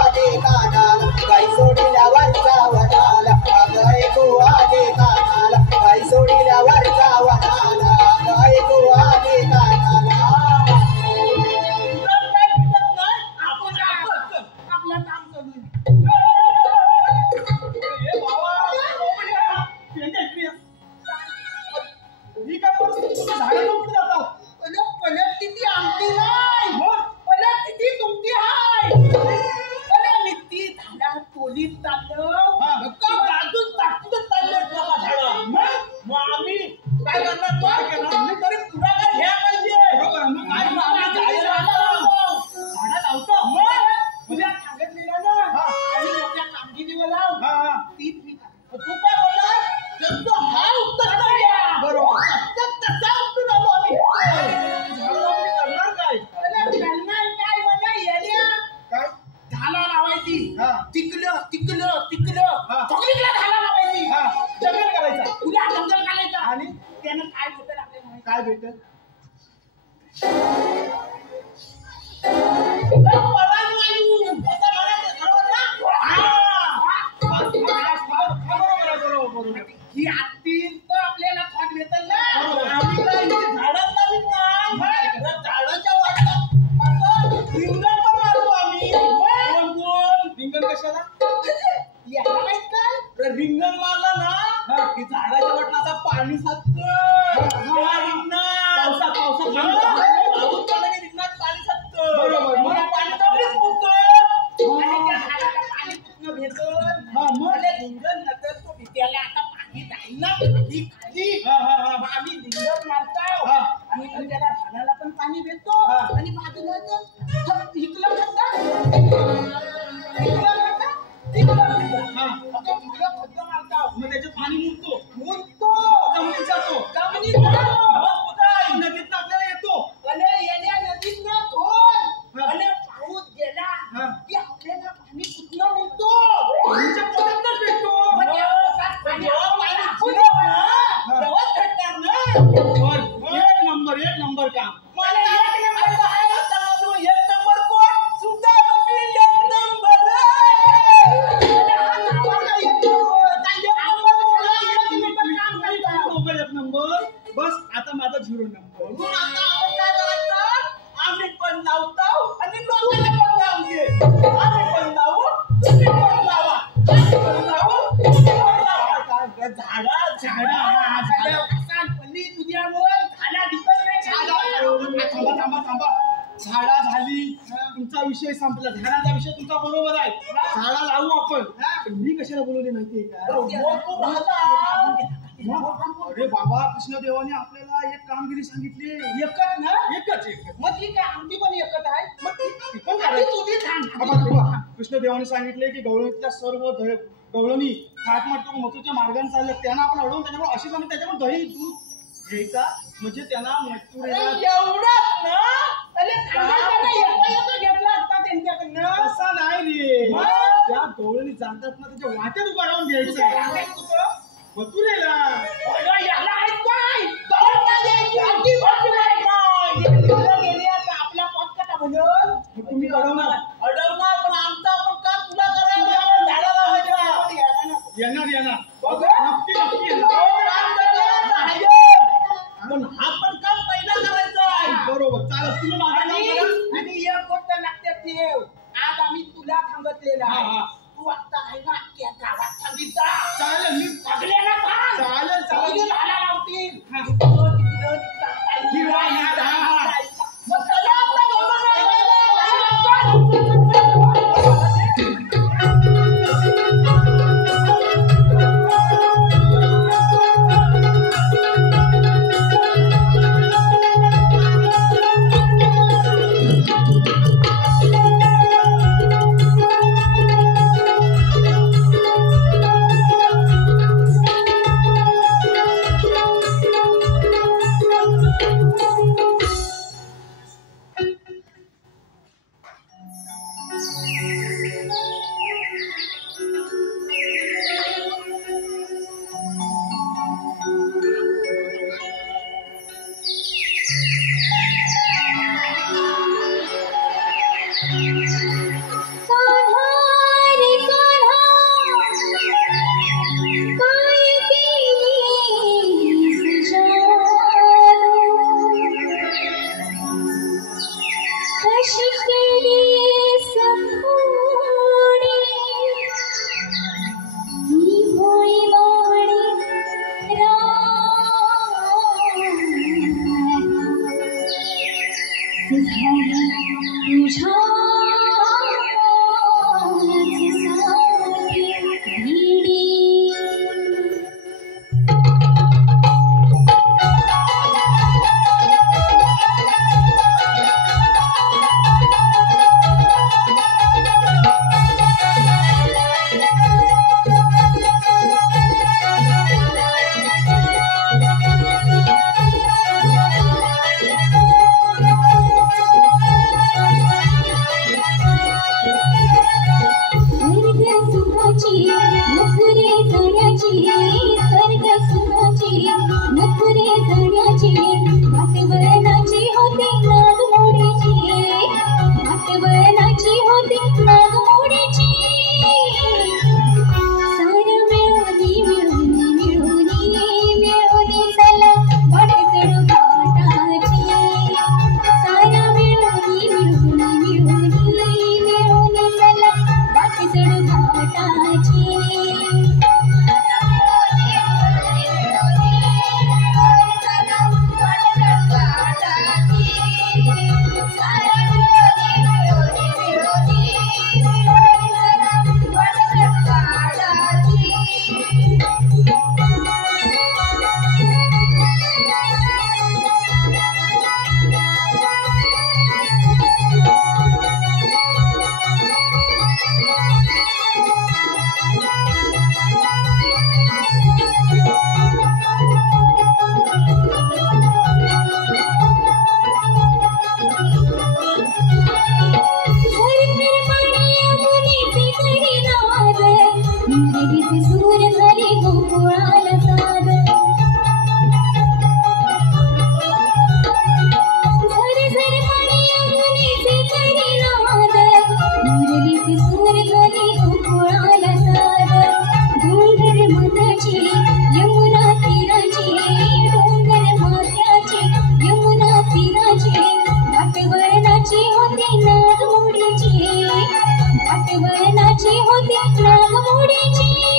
आले कानाला गाई सोडिल्यावरच्या वनाला गाय गो आले कानाला गाई सोडिल्यावरच्या वनाला गाय गो आले कानाला आपलं काम करू ही काय परिस्थिती झाडं कुठे जातात पलट किती आमटी नाही पलट किती तुमची हाय ती झाडा तोलीत चाललं बाजून ताकून चालले मग आम्ही काय करणार आम्ही तरी पुढाकार घ्या पाहिजे बरोबर मग काय झाडं लावतो तुझ्या सांगितलेलं ना आणि मोठ्या कामगिरीवर लाव ती ठीक आहे तू काय बोलला जसं हा उत्तर द्या बरोबर तसा उत्तर आलो आम्ही करणार काय करणार काय म्हणजे येड्या काय झाला लावायची तिकलं हा. चॉकलेटला झाला लावायची जंगल करायचा तुला जंगल घालायचा आणि त्यानं काय भेटेल आपल्याला माहिती काय भेटेल ही आतील तर आपल्याला खत भेटेल ना आम्ही काय इथे झाडच लावीत नाही झाडाच्या वाटत रिंगण पण मारतो आम्ही रिंगण कशाला याला माहित काय रिंगण मारला ना की झाडाच्या वटणाचा पाणी साचतं पावसात पाऊस पडला की रिंगणात पाणी साचतं बरोबर. मग पाणी जमिनीत मुरतं आणि त्या झाडाला पाणी कुठनं भेटत मग रिंगण नंतर तो भित्याला आता पाणी जाईल ना खाली खाली मग आम्ही रिंगण मारतो आणि मग त्याला झाडाला पण पाणी भेटतो आणि बाजूला इकलं खाता मग त्याच्यात पाणी मुरतो जमिनीत जातो जमिनीत जातो. नदीत आपल्याला येतो आणि येण्या नदीत ना खोल आणि पाऊस गेला की आपल्याला पाणी कुठनं मिळतो पाणीच्या पोटातच भेटतो मग त्या पोटात पाणी फुलव ना, तेव्हाच भेटणार ना. एक नंबर काम मला एक नंबर काय सांगतो, एक नंबर कोण सुद्धा बघील एक नंबर आणि हा नावाला एक नंबर. एक नंबर काम करतो. एक नंबर बस आता माझा 0 नंबर म्हणून आता आपण काय करायचं, आम्ही पण लावतो आणि लोकांना पण लावू दे. आम्ही पण लावू, तुम्ही पण लावा. आम्ही पण लावू, तुम्ही पण लावा. सांडपल्ली तुझ्यामुळे झाडा दिसत नाही. थांबा झाडा झाली तुमचा विषय संपला झाडाचा विषय तुमचा बरोबर आहे झाडा लावू आपण पण मी कशाला बोलवले माहितीये का अरे बाबा कृष्णदेवाने आपल्याला एक कामगिरी सांगितली एकच मग ठीक आहे, आमची पण एकच आहे. मग ती पण आधी तुझी सांग. कृष्णदेवाने सांगितले की गवळणीतल्या सर्व गवळणी थाटमाट करून मथुरच्या मार्गाने चालले त्यांना आपण अडवून त्याच्यामुळे अशी जमीन त्याच्यामुळे दही दूध घ्यायचा म्हणजे त्यांना मथुरेला एवढंच ना, अरे सांगायचं घेतला असता त्यांच्याकडनं. असा नाही रे मग? त्या गवळणी जातात ना त्याच्या वाटेत उभा राहून घ्यायचं मथुरेला याला आहेत काय? दौड नाही द्यायची, अगदी बाजू नाही काय. तिकडं गेली आता आपला पॉटकटा बनवून मग तुम्ही अडवणार अडवणार, पण आमचा पण काम तुला करायचं. झाडा लावायचं. येणार बघा. नक्की येणार काम करायचं आहे. पण हा पण काम पहिला करायचा आहे. बरोबर चालेल तुम्ही माझं काम करा. आणि एक गोष्ट लक्षात ठेव, आज आम्ही तुला सांगितलेलं आहे. तू आता आहे ना त्या गावात सांगितलं. चालेल मी सगळ्यांना सांग. चालेल सगळे झाडा लावतील. हा. तिकडं, तिकडं, तिकडं. हिरवा. मग चला आता सुखाची मथुरे जाण्याची स्वर्ग सुखाची मथुरे जाण्याची वाटवळणाची होती नागमोडीची वाटवळणाची होती नागमोडीची सार मिळवली मिळवली मिळवली मिळवली चला वाटे चढू घाटाची सार मिळवली मिळवली मिळवली मिळवली चला वाटे चढू घाटाची सूर झाली गोकुळाला साद झरे झरे पाणी यमुनेचे करी नाद मुरलीचे सूर झाली गोकुळाला साद डोंगर माथ्याची यमुना तीराची डोंगर माथ्याची यमुना तीराची वाटवळणाची होती नागमोडीची वाटवळणाची होती नागमोडीची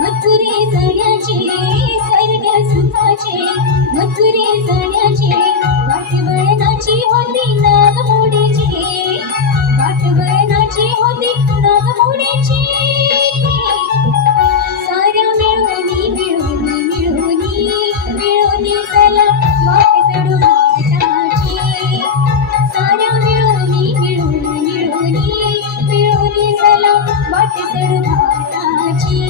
मथुरे जाण्याची स्वर्ग सुखाची मथुरे जाण्याची वाटवळणाची होती नागमोडीची वाटवळणाची होती नागमोडीची साऱ्या मिळवली मिळवली मिळवली मिळवली चला वाटे चढू घाटाची साऱ्या मिळवली मिळवली मिळवली मिळवली चला वाटे चढू घाटाची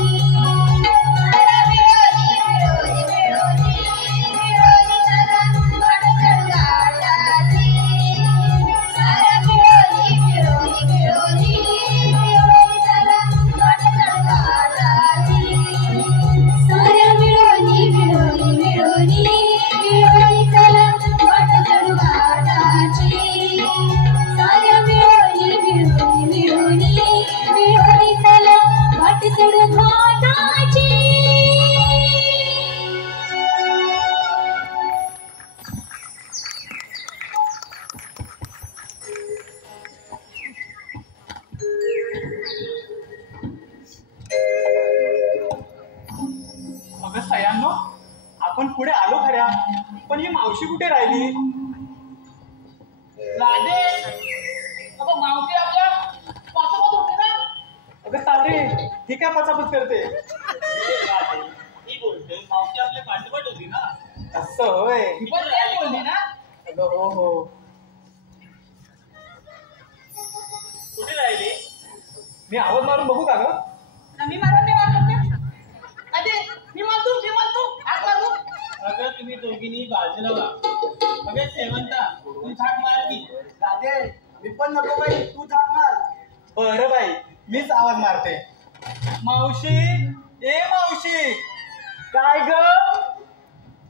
अगं सयांनो, आपण पुढे आलो खऱ्या, पण ही मावशी कुठे राहिली? राधे, अगं मावशी आपल्या पाठोपाठ होते ना. अगं तारे, ही काय पचापच करते? ही बोलते मावशी आपल्या पाठोपाठ होती ना. असं होय. पण काय बोलली ना. अगं हो हो. मी आवाज मारून बघू का ग? मी मारत अरे मी मारतो हात मारू. अगं तुम्ही दोघींनी बाजूला व्हा. अगं शेवंता तू थाक मार की. राधे मी पण नको बाई, तू थाक मार. बरं बाई मीच आवाज मारते. मावशी, ए मावशी. काय ग?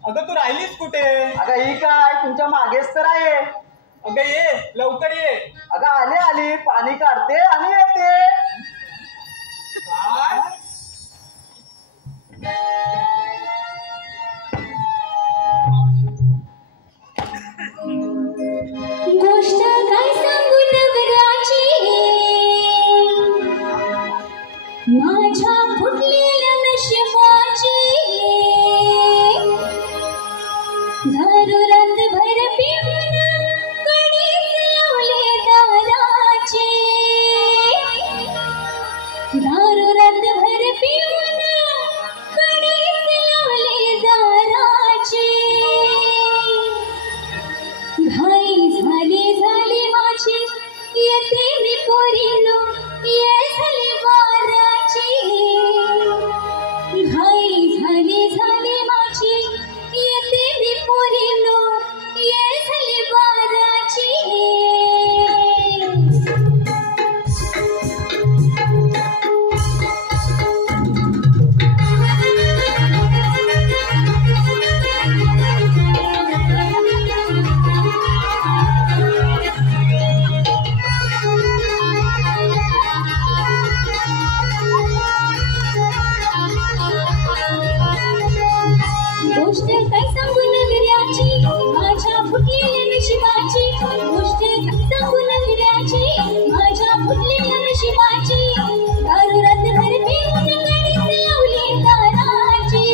अगं तू राहिलीस कुठे? अगं ही काय तुमच्या मागेच तर आहे. अगं ये लवकर ये. अगं आली पाणी काढते आणि येते. काय? गोष्ट काय सांगू नवऱ्याची, माझ्या फुटलेल्या नशिबाची. दारू रातभर पिऊन कणीस लावले दाराची. दारू रातभर पिऊन कणीस लावले दाराची. घाई झाली माझी, येते मी पोरीनो, ये झाली बाराची. घाई झाली माझी, येते मी पोरीनो, ये झाली बाराची. गोष्ट काय सांगू नवऱ्याची, माझ्या फुटलेल्या नशिबाची. गोष्ट काय सांगू नवऱ्याची, माझ्या फुटलेल्या नशिबाची. दारू रातभर पिऊन कणीस लावली दाराची.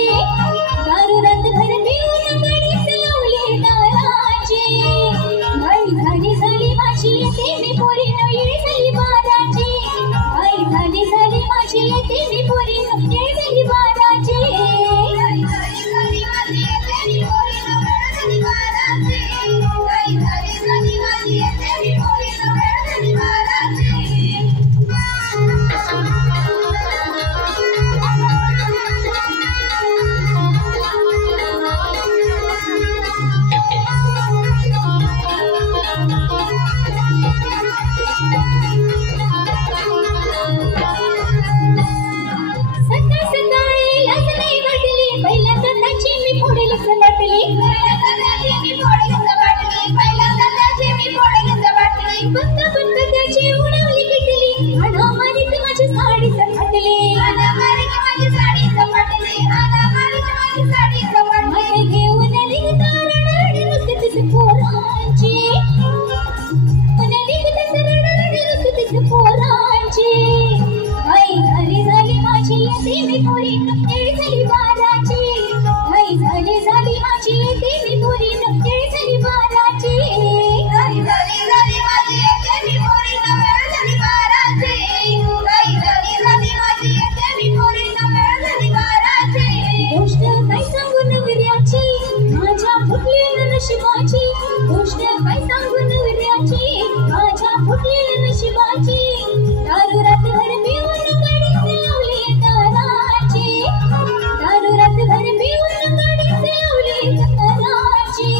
दारू रातभर पिऊन कणीस लावली दाराची. घाई झाली माझी, येते मी पोरीनो, ये झाली बाराची. घाई झाली माझी, येते मी पोरीनो, ये झाली बाराची. सकाळी लग्नाई वाटली, पहिल्यांदा त्याची मी फोडली सवाटली. बघता त्याची उडवली किटली, हाडा मारीत माझी साडी सपाटली. माझे घेऊन निघता रडारडी नुसतीच पोरांची. नुसतीच पोरांची. घाई झाली माझी, येते मी पोरीनो, ये झाली बाराची. घाई झाली माझी, येते मी पोरीनो, ये झाली बाराची. गोष्ट काय सांगू नवऱ्याची, माझ्या फुटलेल्या नशिबाची. गोष्ट काय सांगू नवऱ्याची, माझ्या फुटलेल्या नशिबाची. दारू रातभर पिऊन कणीस लावली दाराची. दारू रातभर पिऊन कणीस लावली दाराची.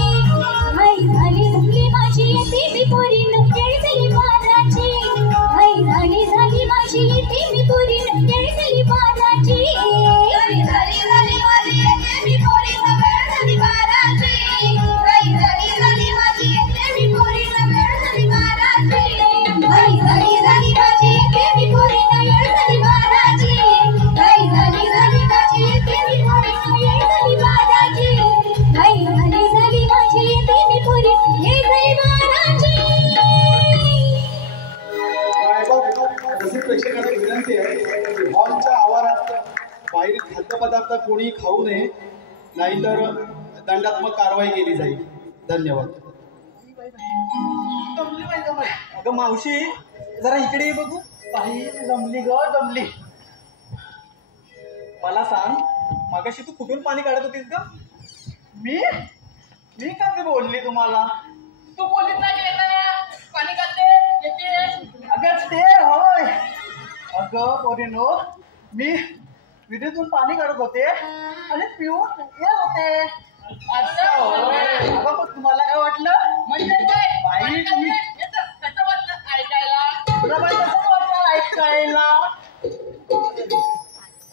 घाई झाली माझी, येते मी पोरीनो, ये झाली बाराची. घाई झाली माझी, येते मी पोरीनो, ये झाली बाराची. रसिक प्रेक्षकांना विनंती आहे की हॉलच्या आवारात बाहेर खाद्यपदार्थ कोणी खाऊ नये, नाहीतर दंडात्मक कारवाई केली जाईल. धन्यवाद. अगं मावशी जरा इकडे ये बघू. बाई जमली ग जमली. मला सांग, मागाशी तू कुठून पाणी काढत होतीस का? मी का ते बोलली तुम्हाला? तू बोलीत नाही येत पाणी काढते येते. अगं ते होय. अगं पोरीनो, मी विहिरीतून पाणी काढत होते आणि पिऊन येत होते. असं होय. अगं पण तुम्हाला काय वाटलं? म्हणजे काय बाई, तुम्ही कसं वाटतं ऐकायला? तुला बाई कसं वाटलं ऐकायला?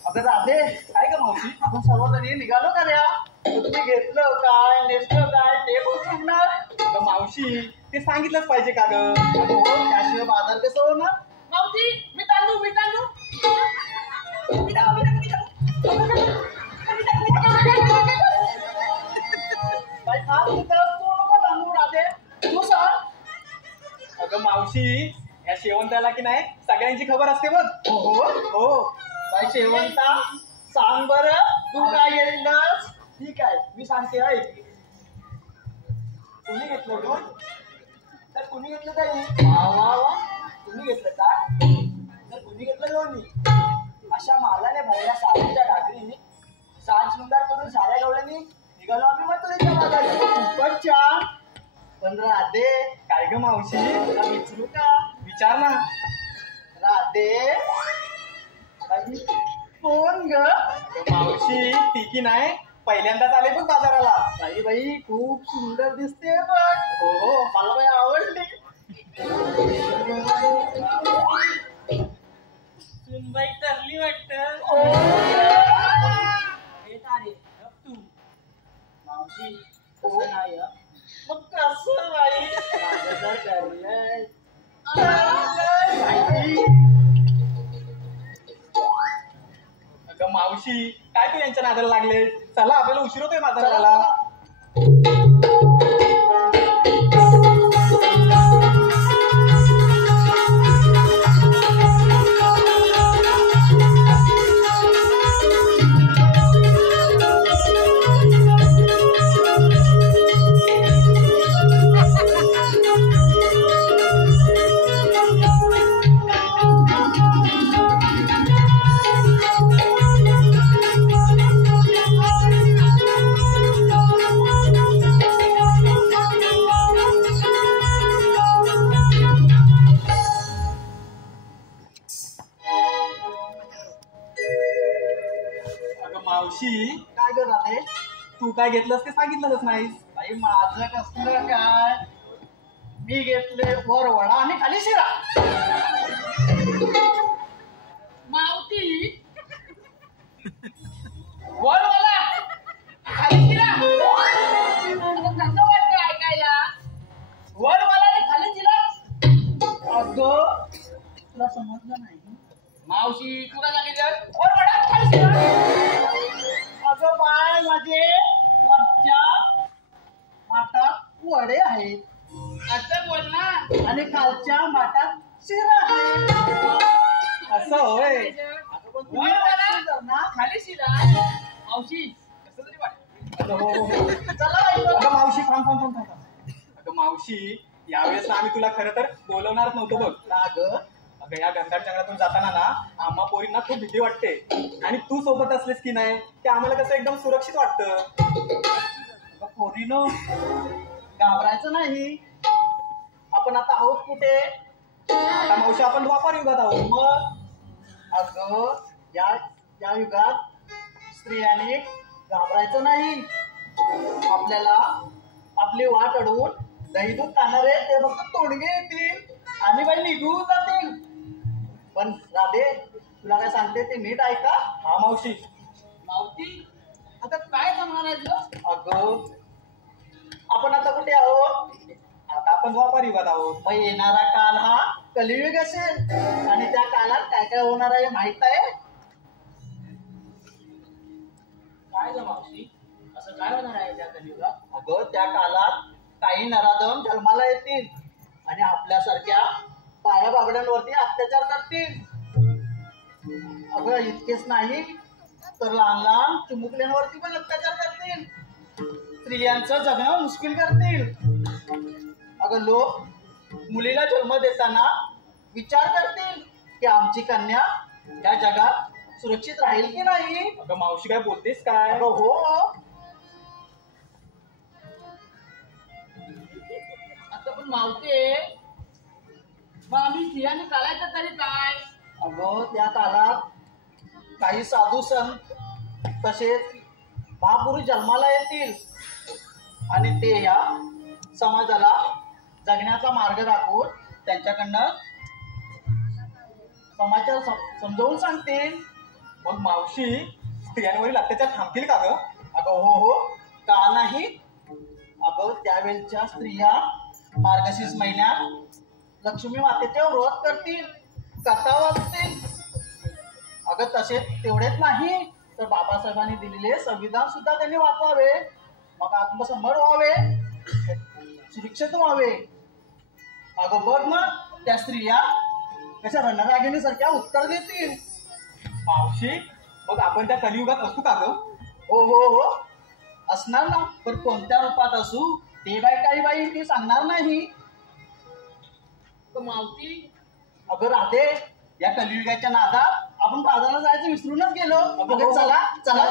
अगं राधे, काय का मावशी, आपण सर्वजणी निघालो का रे? तुम्ही घेतलं काय, नेसलं काय ते पण सांगणार? अगं मावशी ते सांगितलंच पाहिजे का ग? अगं हो, त्याशिवाय बाजार कसं होणार? मावशी मी तांदूळ बाई थांब तिथं, तू नको सांगू राधे, तू सांग. अगं मावशी या शेवंताला की नाही सगळ्यांची खबर असते बघ. हो हो, बाई शेवंता सांग बरं, तू काय घेतलंस? ठीक आहे, मी सांगते ऐक. कुणी घेतलं दूध? तर कुणी घेतलं काही? वा वा वा, कुणी घेतलं काय? तर कुणी घेतलं लोणी? अशा मालाने भरल्या साडीच्या घागरी 7 शृंगार करून साऱ्या गवळ्यांनी निघालो आम्ही मथुरेच्या मागारी. खूपच छान. पण राधे, काय ग मावशी? तुला विचारू का? विचार ना. राधे, बाई, कोण ग? अगं मावशी ती की नाही पहिल्यांदाच आले बघ बाजाराला. बाई बाई खूप सुंदर दिसते बघ. हो हो, मला बाई आवडली. सुनबाई तरली वाटतं. हे तारे तू मावशी कसं नाही हं? मग कसं बाई? माझं जर ठरलंय. बाई, अगं मावशी काय तू यांच्या नादाला लागले? चला आपल्याला उशीर होतोय चला, बाजाराला. चला. अगं मावशी काय ग राधे? तू काय घेतलंस ते सांगितलंच नाहीस. बाई माझं कसलं काय? मी घेतले वर वडा आणि खाली शिरा. मावती वर मला खाली शिरा. आता कसं वाटतं ऐकायला? वर मला आणि खाली शिरा. अगं तुला समजलं नाही? मावशी तू काय सांगितलं? वर वडा खाली शिरा. अगं बाय, माझे वरच्या माठात वडे आहेत असं बोल ना. आणि खालच्या माठात शिरा आहे. असं होय. अगं पण वर तुम्ही वडा वाचून जर ना. खाली शिरा. मावशी कसं तरी वाटतं. अगं हो, हो. चला बाई बरं. अगं मावशी थांब थांब थांब थांब. अगं मावशी यावेळेस ना आम्ही तुला खरं तर बोलवणारच नव्हतो बघ. का ग? अगं या घनदाट जंगलातून जाताना ना आम्हा पोरींना खूप भीती वाटते आणि तू सोबत असलेस की नाही ते आम्हाला कसं एकदम सुरक्षित वाटतं. अगं पोरीनो, घाबरायचं नाही. आपण आता आहोत कुठे? आता मावशी आपण वापर युगात आहोत. मग अगं या युगात स्त्रियांनी घाबरायचं नाही. आपल्याला आपली वाट अडवून दही दूध खाणारे ते फक्त तोडगे येतील आणि बाई निघून जातील. पण राधे, तुला काय सांगते ते नीट ऐका. हा मावशी. मावती आता काय सांगणार आहे तुला? अगं आपण आता कुठे आहोत? आता आपण वापर युगात आहोत. मग येणारा काल हा कलियुग असेल आणि त्या काळात काय काय होणार आहे माहित आहे? काय ग मावशी असं काय होणार आहे त्या कलियुगात? अगं त्या काळात काही नराधम जन्माला येतील आणि आपल्यासारख्या पाया बाबड्यांवरती अत्याचार करतील. अगं इतकेच नाही तर लहान लहान चिमुकल्यांवरती पण अत्याचार करतील. स्त्रियांचं जगणं मुश्किल करतील. अगं लोक मुलीला जन्म देताना विचार करतील की आमची कन्या या जगात सुरक्षित राहील की नाही. अगं मावशी काय बोलतेस काय? अगं हो. आता पण मावते मग आम्ही स्त्रियांनी चालायचं तरी काय? अगं त्या काळात काही साधू संत तसेच महापुरुष जन्माला येतील आणि ते या समाजाला जगण्याचा मार्ग दाखवून त्यांच्याकडनं समाजाला समजावून सांगतील. मग मावशी स्त्रियांवरील अत्याचार थांबतील का ग? अगं हो का नाही. अगं त्यावेळच्या स्त्रिया मार्गशीर्ष महिन्यात लक्ष्मी मातेचे व्रत करतील, कथा वाचतील. अगं तसेच तेवढेच नाही तर बाबासाहेबांनी दिलेले संविधान सुद्धा त्यांनी वाचावे, मग आत्मसमर व्हावे, सुरक्षित व्हावे. अगं बघ मग त्या स्त्रिया कशा रणरागिणीसारख्या उत्तर देतील. मावशी मग आपण त्या कलियुगात असू का ग? हो असणार ना, पण कोणत्या रूपात असू ते काही ती सांगणार नाही. मावती अगं राधे, या कलियुगाच्या नादात आपण बाजाराला जायचं विसरूनच गेलो. अगं चला चला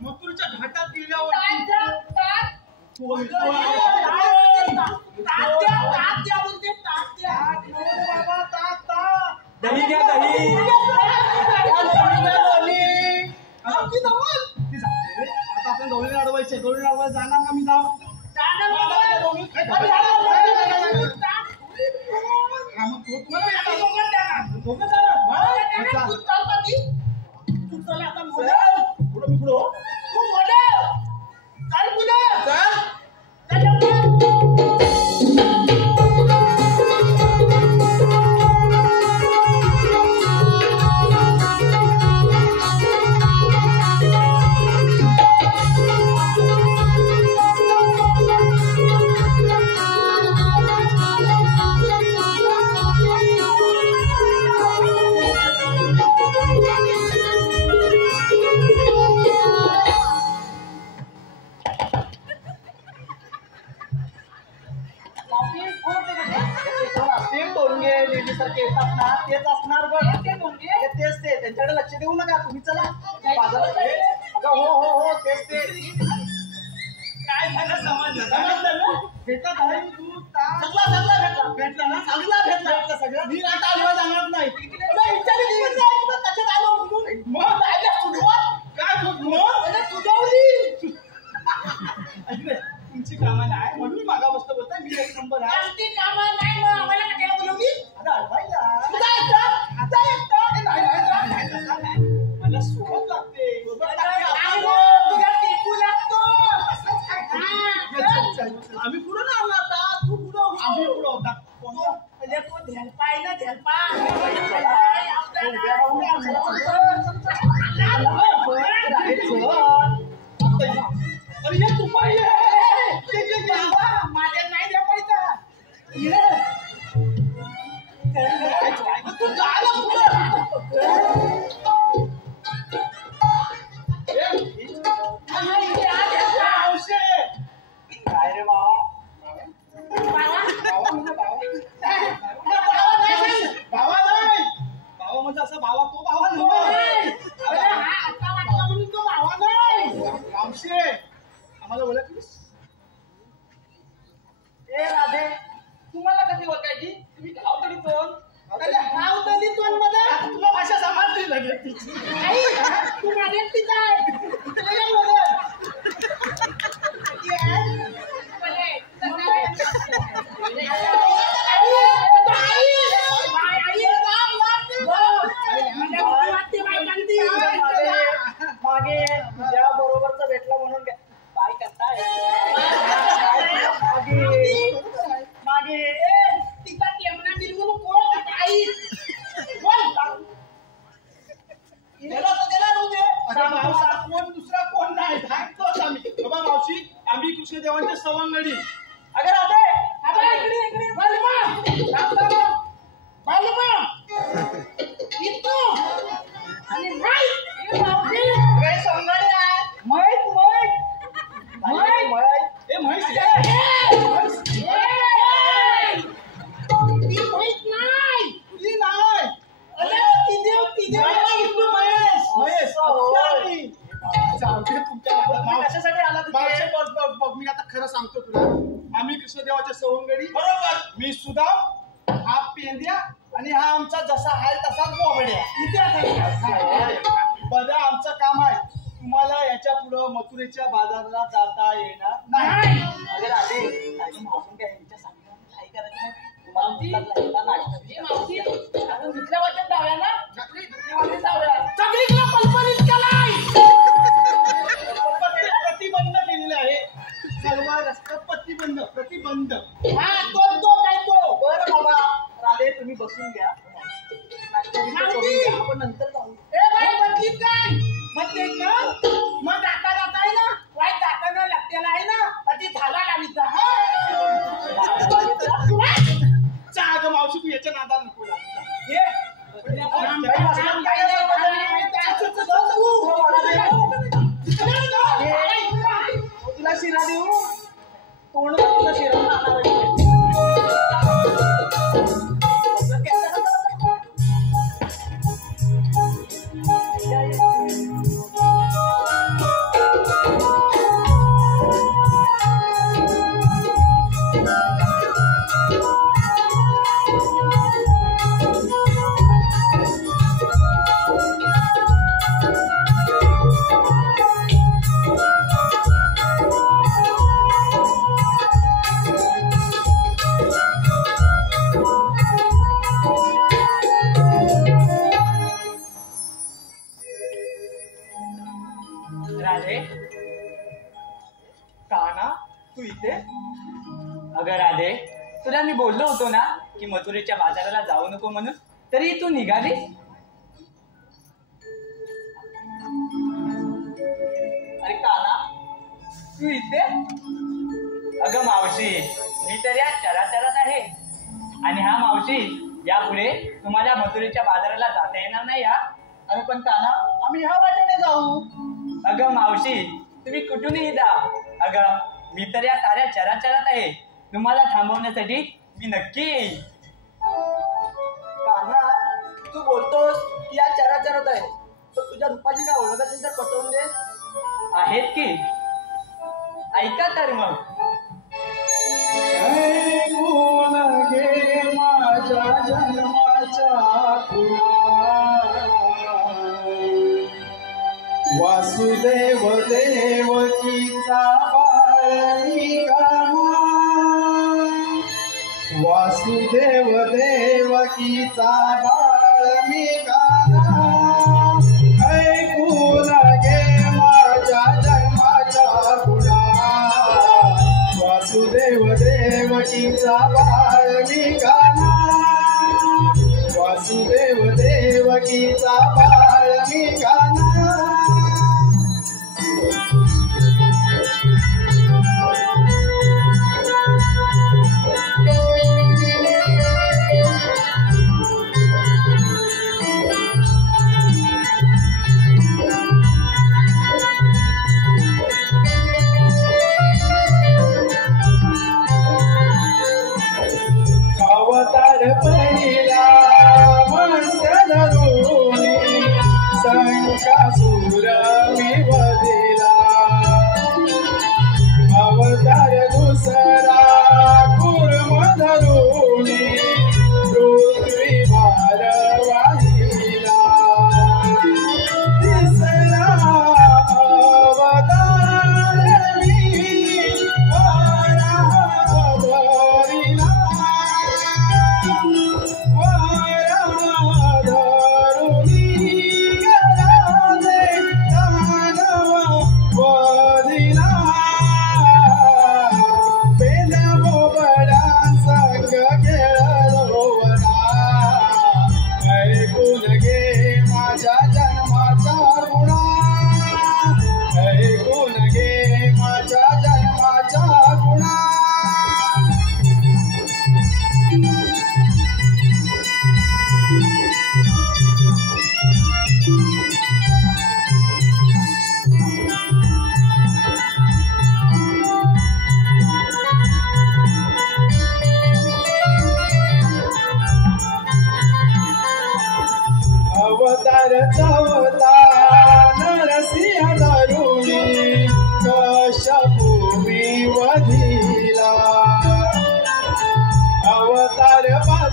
मथुरच्या घाटात गेल्यावर दही घ्या दही. आता आपण गवळी अडवायचे, गवळी अडवायला जाणार ना मी जाऊ. तेच असणार बघ. तेच ते त्यांच्याकडे लक्ष देऊ नका तुम्ही. चला बाजारात. अगं हो तेच ते. काय झालं समजलं भेटला नाही तू सगळा भेटला ना, सगळा भेटला सगळं. मी आता आलो जाणार नाही. त्याच्यात आलो मग काय तुमची कामं नाही म्हणून मागा बसतो बोलताय. मी एक नंबर आहे. कामं नाही मग आम्हाला कशाला बोलवली? मला सोबत लागते. आम्ही पुढे ना आला आता. तू पुढं आम्ही पुढं होता. अरे ये तू पाहिजे माझ्या नाही द्या पैसा. तू जायला काय रे बाबा. भावा नाही. भावा म्हणजे असं भावा तो भावा नाही. म्हणून तो भावा नाही. रामशे आम्हाला बोलत ए राधे, तुम्हाला कधी ओळखायची? तुम्ही गाव तरी कोण? अरे हाव दलित वन मध्ये तुला भाषा समजली लगेच तिची. आई तू माझ्या पिता आहे तुला काय बोलत मागे तुझ्या बरोबरचा भेटला म्हणून काय करताय मागे तिचा टेमना बिलकुल कोण आई बोल दिला नव्हते कोण दुसरा कोण नाही सांगतोच आम्ही बाबा मावशी आम्ही कृष्णदेवांच्या सवंगडी. अगर आता आता इकडे बालमा इतो आणि माई काय सवंगडी आहे माईक ए म्हैस ती माईक नाही ती नाही अरे ती देव महेश कशासाठी आला बघ मी आता खरं सांगतो तुला. आम्ही कृष्णदेवाच्या सवंगडी बरोबर. मी सुदाम, हा पेंद्या आणि हा आमचा जसा आहे तसाच बोबड्या. बरं आमचं काम आहे. तुम्हाला याच्या पुढं मथुरेच्या बाजाराला जाता येणार नाही. अगर आले मावसून काय यांच्या सांगितलं काही करायचं नाही. तुम्हाला दुसऱ्या वाटत जाऊया ना सगळीकडे कल्पनित केलाय प्रतिबंध केलेले आहे. सर्व रस्ता प्रतिबंध हा तो काय तो बरं बाबा राधे तुम्ही बसून घ्या. आपण नंतर जाऊ. ए बाई बदलीत काय बदलीत ना मग जाता आहे ना वाईट जाताना लागतेला आहे ना ती झाला लावीचा चाग मावशी तू याच्या नादाला नको तुला शिरा देऊ तोंड तुला शिरा राधे काना तू इथे. अगं राधे तुला मी बोललो होतो ना की मथुरेच्या बाजाराला जाऊ नको म्हणून, तरी तू निघाली. अरे काना तू इथे. अगं मावशी मी तर या चराचरात आहे आणि हा मावशी यापुढे तुम्हाला मथुरेच्या बाजाराला जाता येणार नाही. अरे पण काना आम्ही ह्या वाटेने जाऊ. अगं मावशी तुम्ही कुठूनही जा. अगं मी तर या साऱ्या चराचरात आहे. तुम्हाला थांबवण्यासाठी मी नक्की येईल. काना तू बोलतोस की या चराचरात आहे तर तुझ्या रूपाची काय ओळख असेल तर पटवून दे. आहेत की ऐका तर मग. घे माझ्या जन्माच्या वासुदेव देवकीचा बाळिका वासुदेव देवकीचा बाळिका ऐकून घे माझ्या जन्माच्या गुणा वासुदेव देवकीचा बाळिका वासुदेव देवकीचा बाळिका अवतार पहिला मनस्य धरुणी संकासु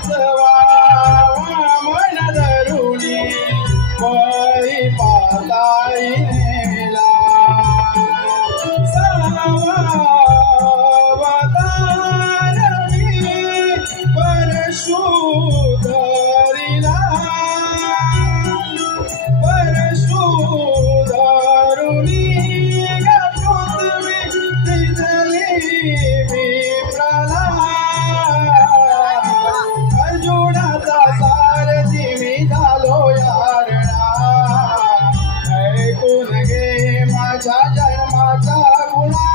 साचवा वामन धरुणी वही पाताळी नेला सावावतारवी परशुधरिला परशुधरुणी पृथ्वी तिथली विप्रला अर्जुनाचा सारथी मी झालो यारणा ऐकून घे माझ्या जन्माचा गुणा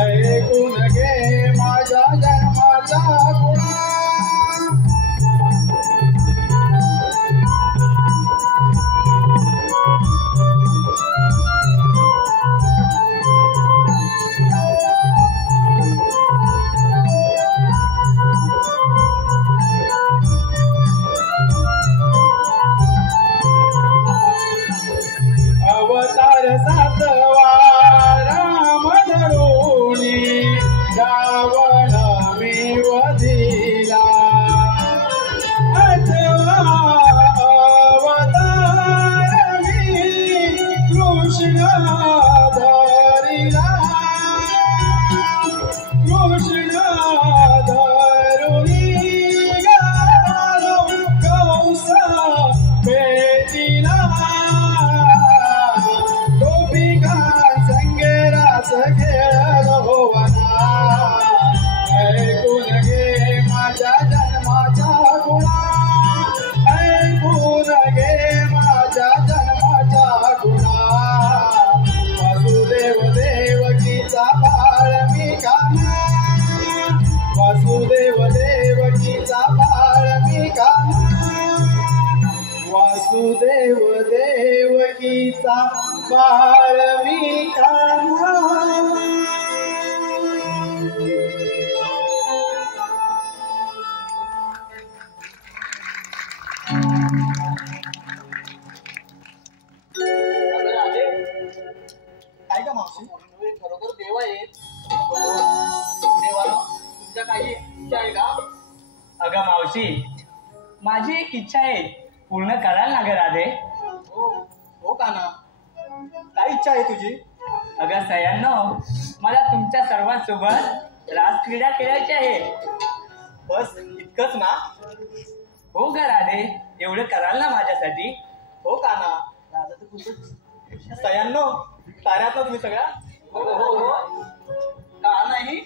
ऐकून घे माझ्या जन्माचा गुणा अवतार सातवा राम धरुणी रावण मी वधिला आठवा अवतार मी कृष्ण धरिला कृष्ण धरुणी गारो कंस भेटिला संगेरास खेळलो वना ऐकून घे माझ्या जन्माचा गुणा ऐकून घे माझ्या जन्माचा गुणा वासुदेव देवकीचा बाळ मी काना वासुदेव देवकीचा बाळ मी काना वासुदेव देवकीचा बाळ मी कान्हा काय का मावशी खरोखर देव आहेत देवाला तुमच्या काही इच्छा आहे का? अगं मावशी माझी एक इच्छा आहे पूर्ण कराल ना ग राधे? हो का ना काय इच्छा आहे तुझी? अगं सयांनो मला तुमच्या सर्वांसोबत रासक्रीडा खेळायची आहे. बस इतकंच ना? हो ग राधे एवढं कराल ना माझ्यासाठी? हो का ना? राजा तर खूपच सयांनो ताऱ्यात ना तुम्ही सगळ्या? हो का नाही